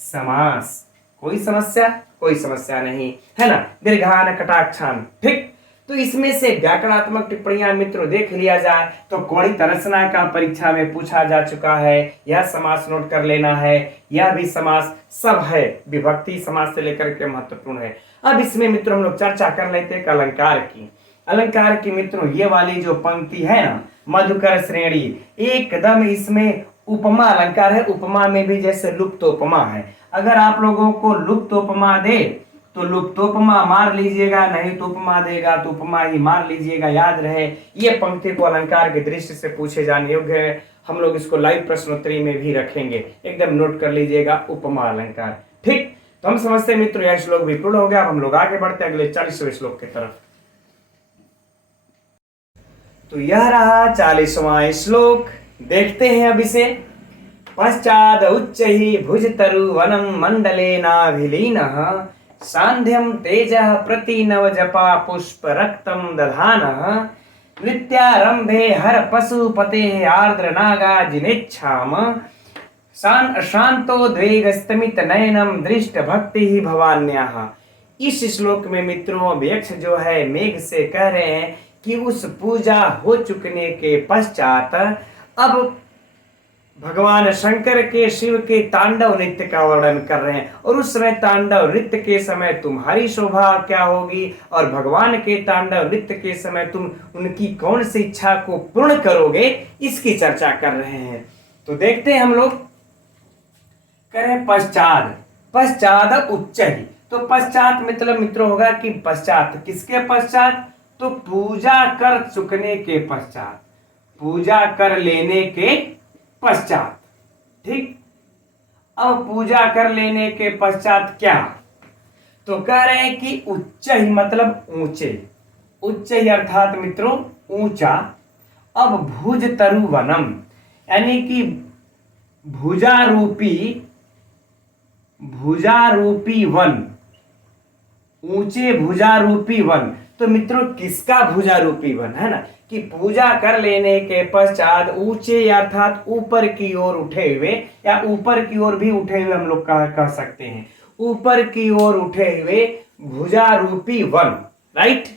समास। कोई समस्या, कोई समस्या नहीं, है ना। दीर्घान कटाक्षान, ठीक। तो इसमें से व्याकरणात्मक टिप्पणियां मित्रों देख लिया जाए तो कोणित रचना का परीक्षा में पूछा जा चुका है, यह समास नोट कर लेना है। यह भी समास सब है, विभक्ति समास से लेकर के महत्वपूर्ण है। अब इसमें मित्रों हम लोग चर्चा कर लेते हैं अलंकार की। अलंकार की मित्रों ये वाली जो पंक्ति है ना, मधुकर श्रेणी, एकदम इसमें उपमा अलंकार है। उपमा में भी जैसे लुप्तोपमा है, अगर आप लोगों को लुप्तोपमा दे तो लुप्तोपमा मार लीजिएगा, नहीं तो उपमा देगा तो उपमा ही मार लीजिएगा। याद रहे ये पंक्ति को अलंकार की दृष्टि से पूछे जाने योग्य है। हम लोग इसको लाइव प्रश्नोत्तरी में भी रखेंगे, एकदम नोट कर लीजिएगा, उपमा अलंकार, ठीक। तो हम समझते हैं मित्रों यह श्लोक भी पूर्ण हो गया। अब हम लोग आगे बढ़ते हैं अगले 40वें श्लोक की तरफ। तो यह रहा 40वां श्लोक, देखते हैं अब इसे। पश्चाद उच्च ही भुज तरु वनम मंडले नाभिलीनः सांध्यम तेजः प्रति नव जपा पुष्प रक्तम दधानः नृत्यारंभे हर पशुपते आर्द्र नागा जिनेच्छाम शांतो द्वेगस्तमित नयनम दृष्ट भक्ति ही भवान्याः। इस श्लोक में मित्रों यक्ष जो है मेघ से कह रहे हैं कि उस पूजा हो चुकने के पश्चात अब भगवान शंकर के शिव के तांडव नृत्य का वर्णन कर रहे हैं, और उस समय तांडव नृत्य के समय तुम्हारी शोभा क्या होगी, और भगवान के तांडव नृत्य के समय तुम उनकी कौन सी इच्छा को पूर्ण करोगे, इसकी चर्चा कर रहे हैं। तो देखते हैं हम लोग, करें पश्चात, पश्चात उच्च ही, तो पश्चात मतलब मित्रों होगा कि पश्चात, किसके पश्चात, तो पूजा कर चुकने के पश्चात, पूजा कर लेने के पश्चात, ठीक। अब पूजा कर लेने के पश्चात क्या, तो कह रहे हैं कि उच्च ही मतलब ऊंचे, उच्च ही अर्थात मित्रों ऊंचा। अब भुज तरु वनम यानी कि भुजारूपी वन, ऊंचे भुजारूपी वन। तो मित्रों किसका भुजारूपी वन, है ना, कि पूजा कर लेने के पश्चात ऊंचे अर्थात ऊपर की ओर उठे हुए, या ऊपर की ओर भी उठे हुए हम लोग कह सकते हैं, ऊपर की ओर उठे हुए भुजारूपी वन, राइट।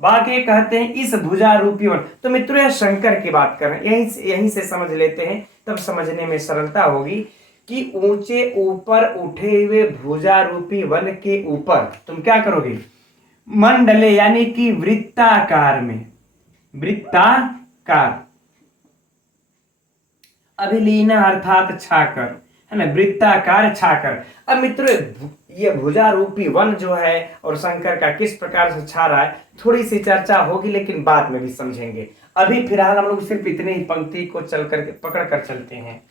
बाकी कहते हैं इस भुजारूपी वन, तो मित्रों यह शंकर की बात कर रहे हैं, यहीं से समझ लेते हैं, तब समझने में सरलता होगी कि ऊंचे ऊपर उठे हुए भुजारूपी वन के ऊपर तुम क्या करोगे, मंडले यानी कि वृत्ताकार में, वृत्ताकार, अभिलीन अर्थात छाकर, है ना, वृत्ताकार छाकर। अब मित्रों ये भुजारूपी वन जो है और शंकर का किस प्रकार से छा रहा है, थोड़ी सी चर्चा होगी लेकिन बाद में भी समझेंगे। अभी फिलहाल हम लोग सिर्फ इतने ही पंक्ति को चल करके पकड़ कर चलते हैं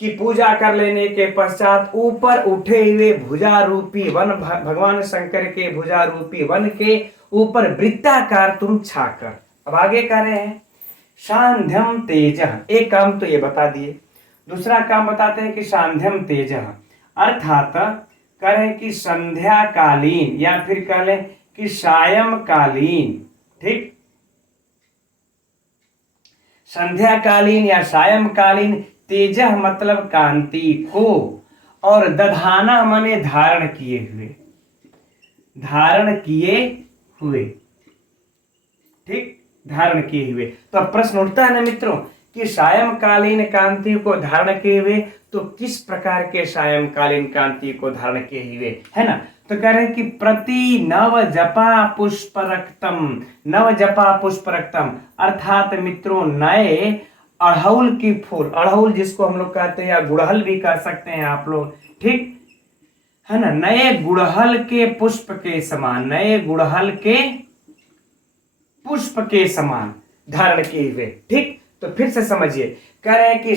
कि पूजा कर लेने के पश्चात ऊपर उठे हुए भुजारूपी वन, भगवान शंकर के भुजारूपी वन के ऊपर वृत्ताकार तुम छाकर। अब आगे कह रहे हैं सांध्यम तेजः, एक काम तो ये बता दिए, दूसरा काम बताते हैं कि सांध्यम तेजः अर्थात कह रहे हैं कि संध्या कालीन या फिर कह लें कि सायं कालीन, ठीक, संध्या कालीन या सायं कालीन। तेजः मतलब कांति को, और दधाना माने धारण किए हुए, धारण किए हुए, ठीक, धारण किए हुए। तो अब प्रश्न उठता है ना मित्रों कि सायंकालीन कांति को धारण किए हुए, तो किस प्रकार के सायंकालीन कांति को धारण किए हुए, है ना। तो कह रहे हैं कि प्रति नव जपा पुष्प रक्तम, नव जपा पुष्प रक्तम अर्थात मित्रों नए अड़हुल की फूल, अड़हुल जिसको हम लोग कहते हैं या गुड़हल भी कह सकते हैं आप लोग, ठीक है ना, नए गुड़हल के पुष्प के समान, नए गुड़हल के पुष्प के समान धारण किए हुए। ठीक, तो फिर से समझिए, कह रहे हैं कि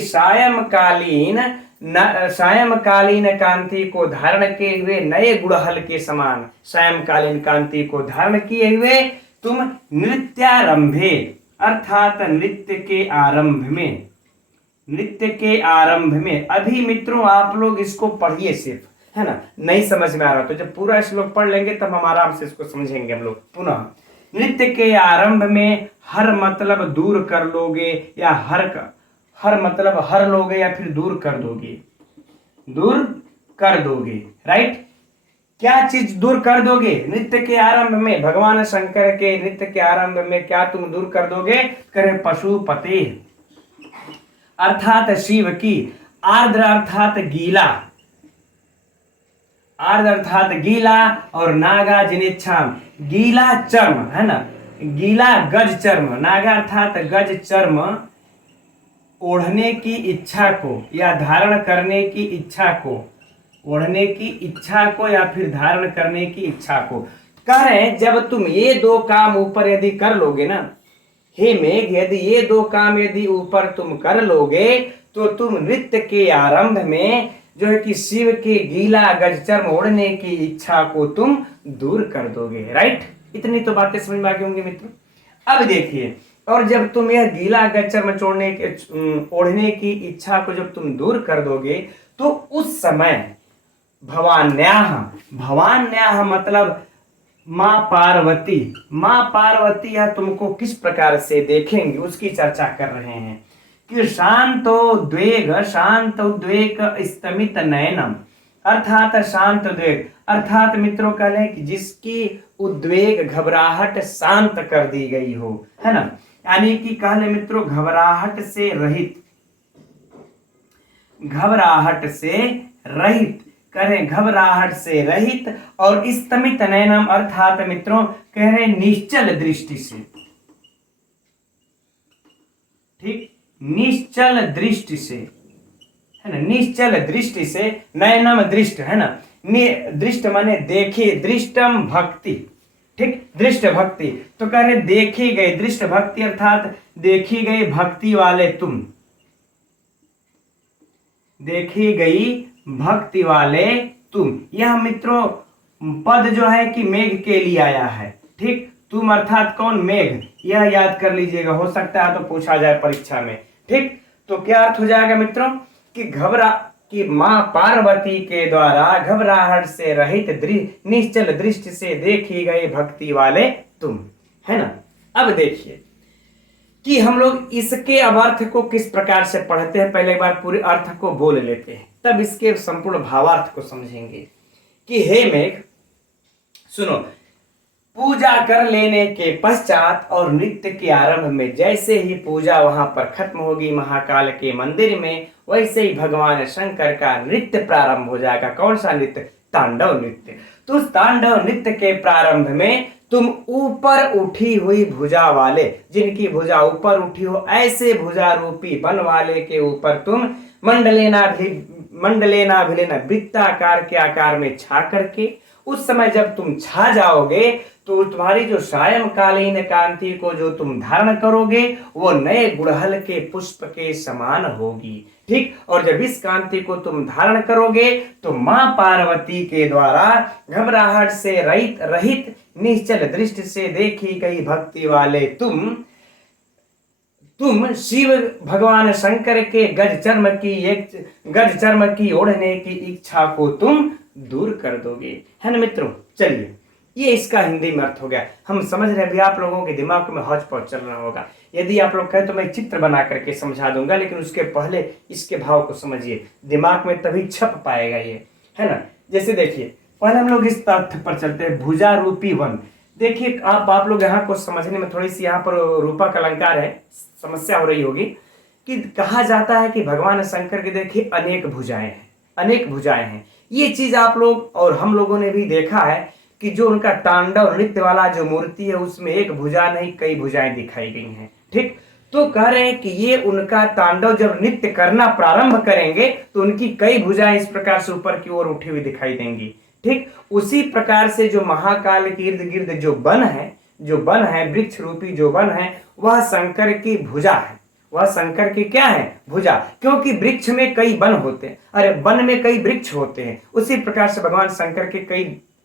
सायंकालीन कांति को धारण किए हुए नए गुड़हल के समान, सायंकालीन कांति को धारण किए हुए तुम नृत्यारंभे, अर्थात नृत्य के आरंभ में। अभी मित्रों आप लोग इसको पढ़िए सिर्फ, है ना, नहीं समझ में आ रहा तो जब पूरा श्लोक पढ़ लेंगे तब हम आराम से इसको समझेंगे हम लोग। पुनः नृत्य के आरंभ में हर मतलब दूर कर लोगे, या हर मतलब हर लोगे या फिर दूर कर दोगे, राइट। क्या चीज दूर कर दोगे? नृत्य के आरंभ में, भगवान शंकर के नृत्य के आरंभ में क्या तुम दूर कर दोगे? करे पशुपति अर्थात शिव की, आर्द्र अर्थात गीला, और नागा जिनेच्छा, गीला चर्म, है ना, गीला गज चर्म, नागा अर्थात गज चर्म, ओढ़ने की इच्छा को या धारण करने की इच्छा को, ओढ़ने की इच्छा को या फिर धारण करने की इच्छा को। कह रहे हैं जब तुम ये दो काम ऊपर यदि कर लोगे ना, हे मेघ, यदि ये दो काम यदि ऊपर तुम कर लोगे तो तुम नृत्य के आरंभ में जो है कि शिव के गीला गजचर्म ओढ़ने की इच्छा को तुम दूर कर दोगे, राइट। इतनी तो बातें समझ में आ गई होंगी मित्रों। अब देखिए, और जब तुम यह गीला गजचर्म ओढ़ने की इच्छा को जब तुम दूर कर दोगे तो उस समय भवान्याह मतलब माँ पार्वती यह तुमको किस प्रकार से देखेंगे उसकी चर्चा कर रहे हैं कि शांत उद्वेग स्तमित नयनम, अर्थात शांत उद्वेग, अर्थात मित्रों कह लें कि जिसकी उद्वेग घबराहट शांत कर दी गई हो, है ना, यानी कि कह लें मित्रों घबराहट से रहित और स्तमित नयनम, अर्थात मित्रों कह रहे निश्चल दृष्टि से, ठीक, निश्चल दृष्टि से, है ना, निश्चल दृष्टि से, नयनम दृष्ट, है ना, दृष्ट माने देखे, दृष्टम भक्ति, ठीक, दृष्ट भक्ति, तो कह रहे देखी गई, दृष्ट भक्ति अर्थात देखी गई भक्ति वाले तुम, देखी गई भक्ति वाले तुम। यह मित्रों पद जो है कि मेघ के लिए आया है, ठीक, तुम अर्थात कौन? मेघ, यह याद कर लीजिएगा, हो सकता है तो पूछा जाए परीक्षा में, ठीक। तो क्या अर्थ हो जाएगा मित्रों कि मां पार्वती के द्वारा घबराहट से रहित निश्चल दृष्टि से देखी गई भक्ति वाले तुम, है ना। अब देखिए कि हम लोग इसके अब अर्थ को किस प्रकार से पढ़ते हैं, पहले एक बार पूरे अर्थ को बोल लेते हैं, तब इसके संपूर्ण भावार्थ को समझेंगे। कि हे मेघ सुनो, पूजा कर लेने के पश्चात और नृत्य के आरंभ में, जैसे ही पूजा वहां पर खत्म होगी महाकाल के मंदिर में, वैसे ही भगवान शंकर का नृत्य प्रारंभ हो जाएगा। कौन सा नृत्य? तांडव नृत्य। तो उस तांडव नृत्य के प्रारंभ में तुम ऊपर उठी हुई भुजा वाले, जिनकी भुजा ऊपर उठी हो, ऐसे भुजा रूपी बन वाले के ऊपर तुम मंडलेना वृत्ताकार के आकार में छा करके, उस समय जब तुम छा जाओगे तो तुम्हारी जो सायंकालीन कांति को जो तुम धारण करोगे वो नए गुड़हल के पुष्प के समान होगी, ठीक। और जब इस कांति को तुम धारण करोगे तो मां पार्वती के द्वारा घबराहट से रहित निश्चल दृष्टि से देखी गई भक्ति वाले तुम शिव भगवान शंकर के गज चर्म की ओढ़ने की इच्छा को तुम दूर कर दोगे, है ना मित्रों। चलिए, ये इसका हिंदी में अर्थ हो गया। हम समझ रहे हैं भी आप लोगों के दिमाग में हौच पौच चल रहा होगा। यदि आप लोग कहें तो मैं चित्र बना करके समझा दूंगा, लेकिन उसके पहले इसके भाव को समझिए, दिमाग में तभी छप पाएगा ये, है ना। जैसे देखिए, पहले हम लोग इस तथ्य पर चलते हैं, भुजा रूपी वन। देखिए आप लोग यहाँ को समझने में थोड़ी सी यहाँ पर रूपक अलंकार है, समस्या हो रही होगी कि कहा जाता है कि भगवान शंकर के देखिए अनेक भुजाएं हैं। ये चीज आप लोग और हम लोगों ने भी देखा है कि जो उनका तांडव नृत्य वाला जो मूर्ति है उसमें एक भुजा नहीं कई भुजाएं दिखाई गई हैं, ठीक। तो कह रहे हैं कि ये उनका तांडव जब नृत्य करना प्रारंभ करेंगे तो उनकी कई भुजाएं इस प्रकार से ऊपर की ओर उठी हुई दिखाई देंगी। ठीक उसी प्रकार से जो महाकाल के इर्द गिर्द जो वन है वृक्ष रूपी जो वन है वह शंकर की भुजा है। वह शंकर की क्या है? भुजा। क्योंकि वृक्ष में कई वन होते हैं, अरे वन में कई वृक्ष होते हैं, उसी प्रकार से भगवान शंकर के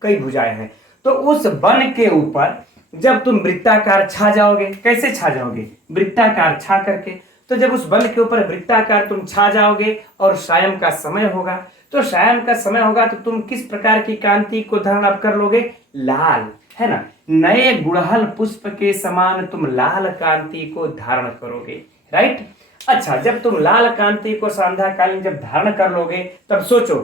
कई भुजाएं हैं। तो उस वन के ऊपर जब तुम वृत्ताकार छा जाओगे, कैसे छा जाओगे? वृत्ताकार छा करके। तो जब उस वन के ऊपर वृत्ताकार तुम छा जाओगे और सायं का समय होगा, तो सायं का समय होगा तो तुम किस प्रकार की कांति को धारण अब कर लोगे? लाल, है ना, नए गुड़हल पुष्प के समान तुम लाल कांति को धारण करोगे। राइट। अच्छा, जब तुम लाल कांति को संध्या कालीन जब धारण कर लोगे तब सोचो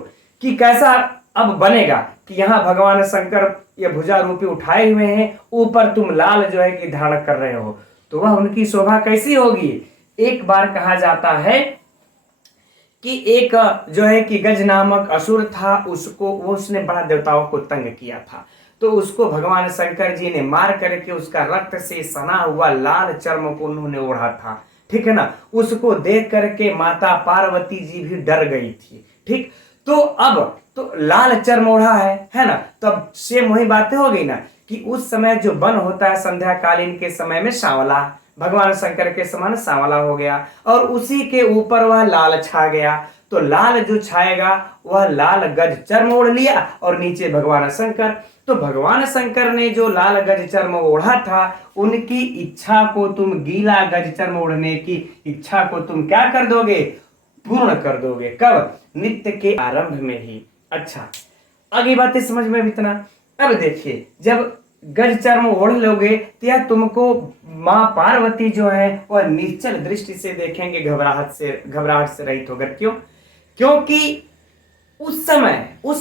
कि कैसा अब बनेगा कि यहाँ भगवान शंकर ये भुजा रूपी उठाए हुए हैं, ऊपर तुम लाल जो है कि धारण कर रहे हो, तो वह उनकी शोभा कैसी होगी? एक बार कहा जाता है कि एक जो है कि गज नामक असुर था, उसने बड़ा देवताओं को तंग किया था, तो उसको भगवान शंकर जी ने मार करके उसका रक्त से सना हुआ लाल चर्म को उन्होंने ओढ़ा था। ठीक है ना। उसको देख करके माता पार्वती जी भी डर गई थी। ठीक, तो अब तो लाल चर्म ओढ़ा है ना, तब सेम वही बातें हो गई ना कि उस समय जो वन होता है संध्या कालीन के समय में सांवला, भगवान शंकर के समान सांवला हो गया और उसी के ऊपर वह लाल छा गया। तो लाल जो छाएगा वह लाल गज चर्म ओढ़ लिया और नीचे भगवान शंकर। तो भगवान शंकर ने जो लाल गज चर्म ओढ़ा था, उनकी इच्छा को तुम गीला गज चर्म ओढ़ने की इच्छा को तुम क्या कर दोगे? पूर्ण कर दोगे। कब? नित्य के आरंभ में ही। अच्छा, आगे बातें समझ में इतना। अब देखिए, जब गज चर्म ओढ़ लोगे तो यह तुमको माँ पार्वती जो है वह निश्चल दृष्टि से देखेंगे, घबराहट से रहित होकर। क्यों? क्योंकि उस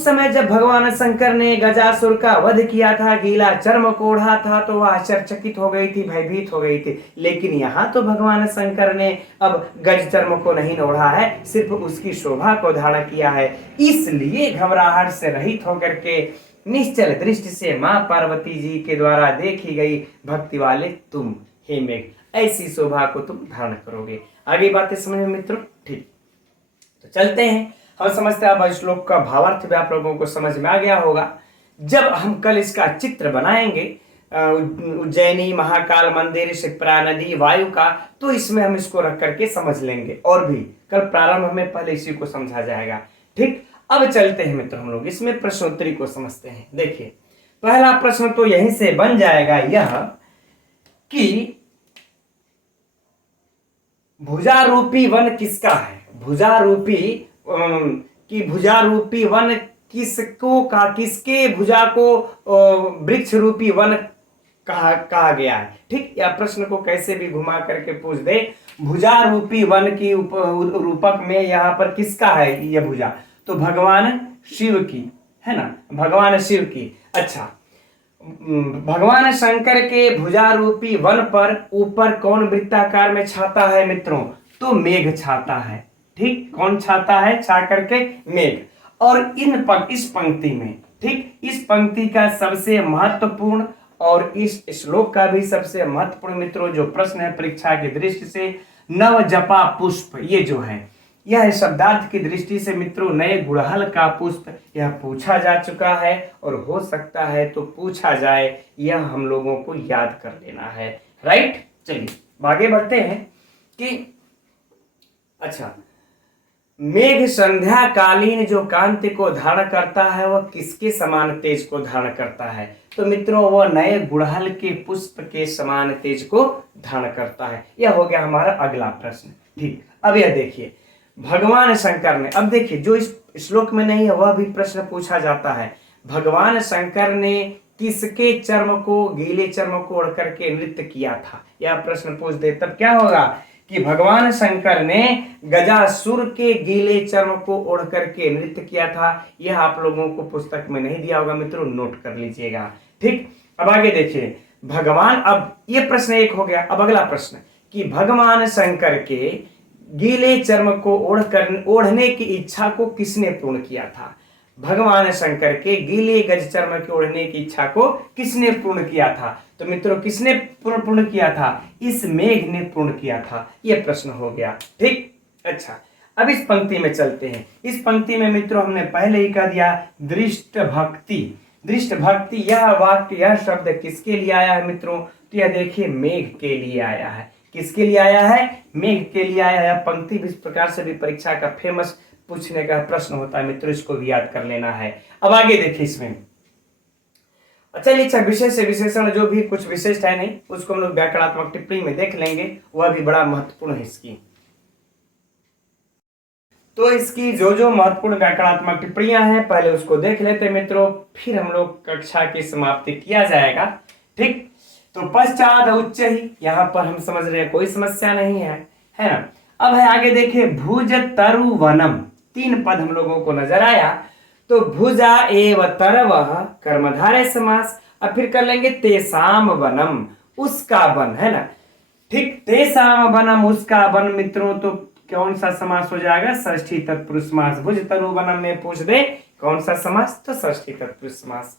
समय जब भगवान शंकर ने गजासुर का वध किया था, गीला चर्म को ओढ़ा था, तो वह आश्चर्यचकित हो गई थी, भयभीत हो गई थी। लेकिन यहाँ तो भगवान शंकर ने अब गज चर्म को नहीं ओढ़ा है, सिर्फ उसकी शोभा को धारण किया है। इसलिए घबराहट से रहित होकर के निश्चल दृष्टि से माँ पार्वती जी के द्वारा देखी गई भक्ति वाले तुम हे मेघ, ऐसी शोभा को तुम धारण करोगे। आगे बातें समझ में मित्रों? ठीक, तो चलते हैं। हम समझते हैं अब श्लोक का भावार्थ भी आप लोगों को समझ में आ गया होगा। जब हम कल इसका चित्र बनाएंगे उज्जैनी महाकाल मंदिर, शिप्रा नदी, वायु का, तो इसमें हम इसको रख करके समझ लेंगे और भी कल प्रारंभ में पहले इसी को समझा जाएगा। ठीक, अब चलते हैं मित्र, हम लोग इसमें प्रश्नोत्तरी को समझते हैं। देखिए, पहला प्रश्न तो यहीं से बन जाएगा यह कि भुजा रूपी वन किसका है? भुजा रूपी वन किसके भुजा को वृक्ष रूपी वन कहा गया है? ठीक, या प्रश्न को कैसे भी घुमा करके पूछ दे, भुजा रूपी वन की रूपक में यहाँ पर किसका है यह भुजा? तो भगवान शिव की, है ना, भगवान शिव की। अच्छा, भगवान शंकर के भुजा रूपी वन पर ऊपर कौन वृत्ताकार में छाता है मित्रों? तो मेघ छाता है। ठीक, कौन छाता है? छा करके मेघ। और इस पंक्ति में, ठीक, इस पंक्ति का सबसे महत्वपूर्ण और इस श्लोक का भी सबसे महत्वपूर्ण मित्रों जो प्रश्न है परीक्षा की दृष्टि से, नव जपा पुष्प, ये जो है यह शब्दार्थ की दृष्टि से मित्रों नए गुड़हल का पुष्प, यह पूछा जा चुका है और हो सकता है तो पूछा जाए, यह हम लोगों को याद कर लेना है। राइट, चलिए आगे बढ़ते हैं कि अच्छा, मेघ संध्या कालीन जो कांति को धारण करता है वह किसके समान तेज को धारण करता है? तो मित्रों वह नए गुड़हल के पुष्प के समान तेज को धारण करता है। यह हो गया हमारा अगला प्रश्न। ठीक, अब यह देखिए भगवान शंकर ने, अब देखिए जो इस श्लोक में नहीं है वह भी प्रश्न पूछा जाता है, भगवान शंकर ने किसके चर्म को, गीले चर्म को ओढ़ करके नृत्य किया था? यह प्रश्न पूछ दे तब क्या होगा कि भगवान शंकर ने गजासुर के गीले चर्म को ओढ़ करके नृत्य किया था। यह आप लोगों को पुस्तक में नहीं दिया होगा मित्रों, नोट कर लीजिएगा। ठीक, अब आगे देखिए भगवान, अब ये प्रश्न एक हो गया। अब अगला प्रश्न कि भगवान शंकर के गीले चर्म को ओढ़ने की इच्छा को किसने पूर्ण किया था? भगवान शंकर के गीले गज चर्म के ओढ़ने की इच्छा को किसने पूर्ण किया था? तो मित्रों किसने पूर्ण किया था? इस मेघ ने पूर्ण किया था। यह प्रश्न हो गया। ठीक, अच्छा अब इस पंक्ति में चलते हैं। इस पंक्ति में मित्रों हमने पहले ही कह दिया दृष्ट भक्ति। दृष्ट भक्ति, यह वाक्य, यह शब्द किसके लिए आया है मित्रों? तो यह देखिए मेघ के लिए आया है। किसके लिए आया है? मेघ के लिए आया है। पंक्ति इस प्रकार से भी परीक्षा का फेमस पूछने का प्रश्न होता है मित्रों, इसको भी याद कर लेना है। अब आगे देखिए इसमें, चलिए अच्छा विशेष विशेषण जो भी कुछ विशिष्ट है नहीं, उसको हम लोग व्याकरणात्मक टिप्पणी में देख लेंगे, वह भी बड़ा महत्वपूर्ण है इसकी। तो इसकी जो जो महत्वपूर्ण व्याकरणात्मक टिप्पणियां हैं पहले उसको देख लेते हैं मित्रों, फिर हम लोग कक्षा की समाप्ति किया जाएगा। ठीक, तो पश्चात उच्च ही, यहाँ पर हम समझ रहे हैं कोई समस्या नहीं है ना। अब है आगे देखिए भुज तरु वनम, 3 पद हम लोगों को नजर आया। तो भुजा एव तरवः कर्मधारय समास। अब फिर कर लेंगे तेसाम वनम, उसका वन, है ना। ठीक, तेसाम वनम, उसका वन मित्रों, तो कौन सा समास हो जाएगा? षष्ठी तत्पुरुष समास। भुज तरु वनम में पूछ दे कौन सा समास, तो षष्ठी तत्पुरुष समास।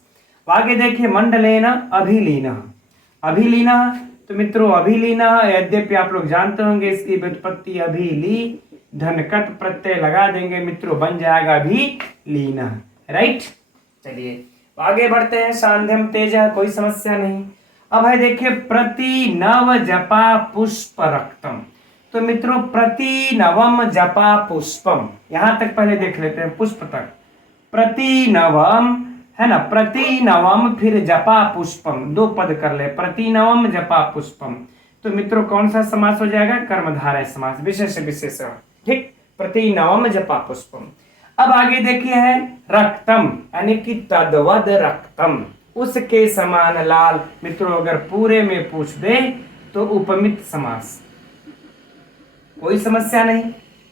आगे देखिए मंडलेन अभिलीन। अभिलीन, तो मित्रों अभिलीन, यद्यपि आप लोग जानते होंगे इसकी व्युत्पत्ति अभिली, धनकट प्रत्यय लगा देंगे मित्रों, बन जाएगा अभिलीन। राइट, चलिए आगे बढ़ते हैं। सांध्यम तेज, कोई समस्या नहीं। अब है देखिए प्रति नव जपा पुष्प रक्तम। तो मित्रों प्रति नवम जपा पुष्पम, यहां तक पहले देख लेते हैं, पुष्प तक। प्रति नवम, है ना, प्रति नवम फिर जपा पुष्पम, 2 पद कर ले, प्रति नवम जपा पुष्पम। तो मित्रों कौन सा समास हो जाएगा? कर्मधारय समास, विशेष विशेषण। ठीक, प्रति नवम जपा पुष्पम। अब आगे देखिए है रक्तम, यानी कि तद्वद रक्तम, उसके समान लाल। मित्रों अगर पूरे में पूछ दे तो उपमित समास, कोई समस्या नहीं।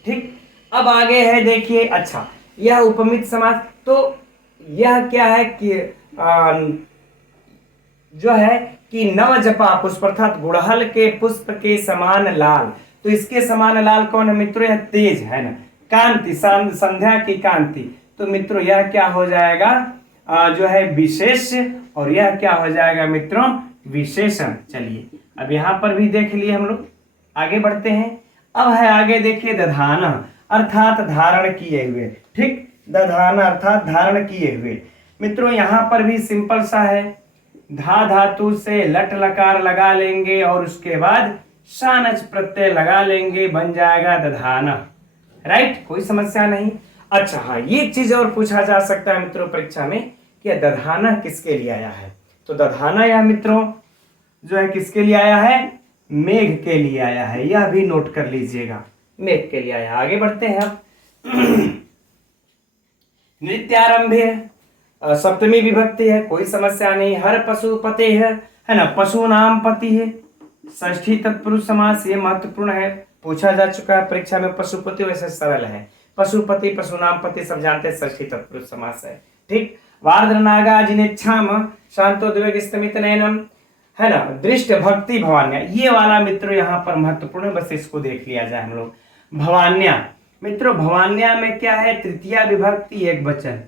ठीक, अब आगे है देखिए, अच्छा यह उपमित समास, तो यह क्या है कि जो है कि नव जपा पुष्प अर्थात गुड़हल के पुष्प के समान लाल। तो इसके समान लाल कौन है मित्रों? यह तेज, है ना, कांति, संध्या की कांति। तो मित्रों यह क्या हो जाएगा? जो है विशेष, और यह क्या हो जाएगा मित्रों? विशेषण। चलिए अब यहां पर भी देख लिए हम लोग, आगे बढ़ते हैं। अब है आगे देखिए दधान, अर्थात धारण किए हुए। ठीक, दधान अर्थात धारण किए हुए। मित्रों यहां पर भी सिंपल सा है, धा धातु से लट लकार लगा लेंगे और उसके बाद शानच प्रत्यय लगा लेंगे, बन जाएगा दधाना। राइट, कोई समस्या नहीं। अच्छा हाँ, ये चीज और पूछा जा सकता है मित्रों परीक्षा में कि दधाना किसके लिए आया है? तो दधाना यह मित्रों जो है किसके लिए आया है? मेघ के लिए आया है, यह भी नोट कर लीजिएगा, मेघ के लिए आया। आगे बढ़ते हैं अब नृत्यारंभे, सप्तमी विभक्ति है, कोई समस्या नहीं। हर पशुपते है ना, पशु नाम पति है, षष्ठी तत्पुरुष समास, ये महत्वपूर्ण है, पूछा जा चुका है परीक्षा में। पशुपति वैसे सरल है, पशुपति पशु नाम पति सब जानते हैं, षष्ठी तत्पुरुष समास है। ठीक, वार्द्र नागा जिनेच्छाम शांतोद्वेग स्तमित नयनम, है ना, दृष्ट भक्ति भवान्या, ये वाला मित्रों यहाँ पर महत्वपूर्ण है, बस इसको देख लिया जाए हम लोग। भवान्या मित्रों, भवान्या में क्या है? तृतीया विभक्ति एक वचन,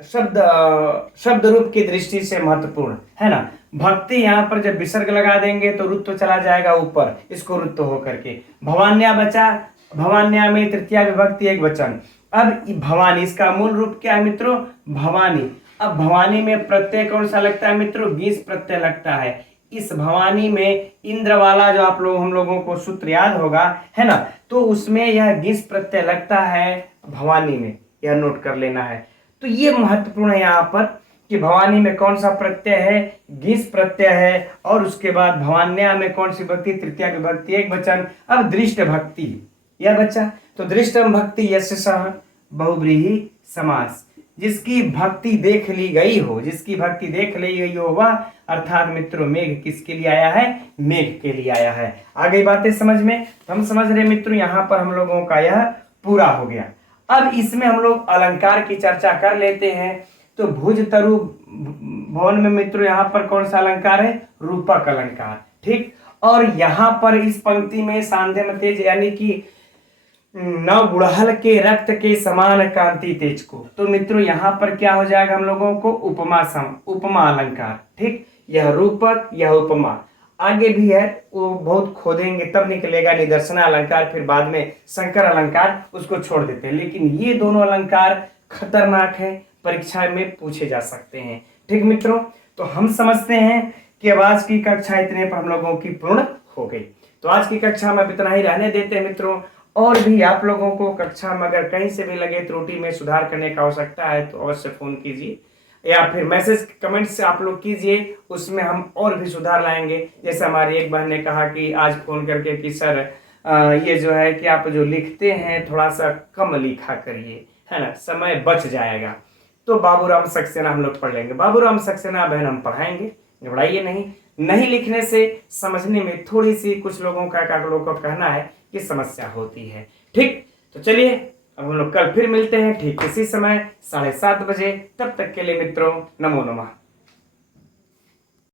शब्द रूप की दृष्टि से महत्वपूर्ण, है ना। भक्ति यहाँ पर जब विसर्ग लगा देंगे तो रुत्व चला जाएगा ऊपर, इसको रुत्व होकर के भवान्या बचा। भवान्या में तृतीया विभक्ति एक वचन। अब भवानी, इसका मूल रूप क्या है मित्रों? भवानी। अब भवानी में प्रत्यय कौन सा लगता है मित्रों? गीस प्रत्यय लगता है। इस भवानी में इंद्र वाला जो आप लोग हम लोगों को सूत्र याद होगा, है ना, तो उसमें यह गीस प्रत्यय लगता है भवानी में, यह नोट कर लेना है। तो ये महत्वपूर्ण है यहाँ पर कि भवानी में कौन सा प्रत्यय है? गीस प्रत्यय है। और उसके बाद भवान्या में कौन सी भक्ति? तृतीया विभक्ति एक वचन। अब दृष्ट भक्ति यह बच्चा, तो दृष्टम भक्ति यशसः बहुव्रीहि समास, जिसकी भक्ति देख ली गई हो, जिसकी भक्ति देख ली गई हो वह, अर्थात मित्रों मेघ किसके लिए आया है? मेघ के लिए आया है। आ गई बातें समझ में? तो हम समझ रहे मित्रों यहाँ पर हम लोगों का यह पूरा हो गया। अब इसमें हम लोग अलंकार की चर्चा कर लेते हैं। तो भुज तरु भवन में मित्रों यहाँ पर कौन सा अलंकार है? रूपक अलंकार। ठीक, और यहाँ पर इस पंक्ति में सांध्यम तेज, यानी कि नव गुड़हल के रक्त के समान कांति तेज को, तो मित्रों यहाँ पर क्या हो जाएगा हम लोगों को? उपमा अलंकार। ठीक, यह रूपक, यह उपमा। आगे भी है, वो बहुत खोदेंगे तब निकलेगा निदर्शना अलंकार, फिर बाद में शंकर अलंकार, उसको छोड़ देते हैं। लेकिन ये दोनों अलंकार खतरनाक है, परीक्षा में पूछे जा सकते हैं। ठीक मित्रों, तो हम समझते हैं कि अब आज की कक्षा इतने पर हम लोगों की पूर्ण हो गई। तो आज की कक्षा में इतना ही रहने देते हैं मित्रों। और भी आप लोगों को कक्षा में अगर कहीं से भी लगे त्रुटि में सुधार करने की आवश्यकता है तो अवश्य फोन कीजिए या फिर मैसेज कमेंट से आप लोग कीजिए, उसमें हम और भी सुधार लाएंगे। जैसे हमारी एक बहन ने कहा कि आज फोन करके कि सर ये जो है कि आप जो लिखते हैं थोड़ा सा कम लिखा करिए, है ना, समय बच जाएगा। तो बाबूराम सक्सेना हम लोग पढ़ लेंगे। बाबूराम सक्सेना बहन हम पढ़ाएंगे, घबराइए नहीं लिखने से समझने में थोड़ी सी कुछ लोगों को कहना है कि समस्या होती है। ठीक, तो चलिए अब हम लोग कल फिर मिलते हैं ठीक इसी समय 7:30 बजे। तब तक के लिए मित्रों, नमो नमः।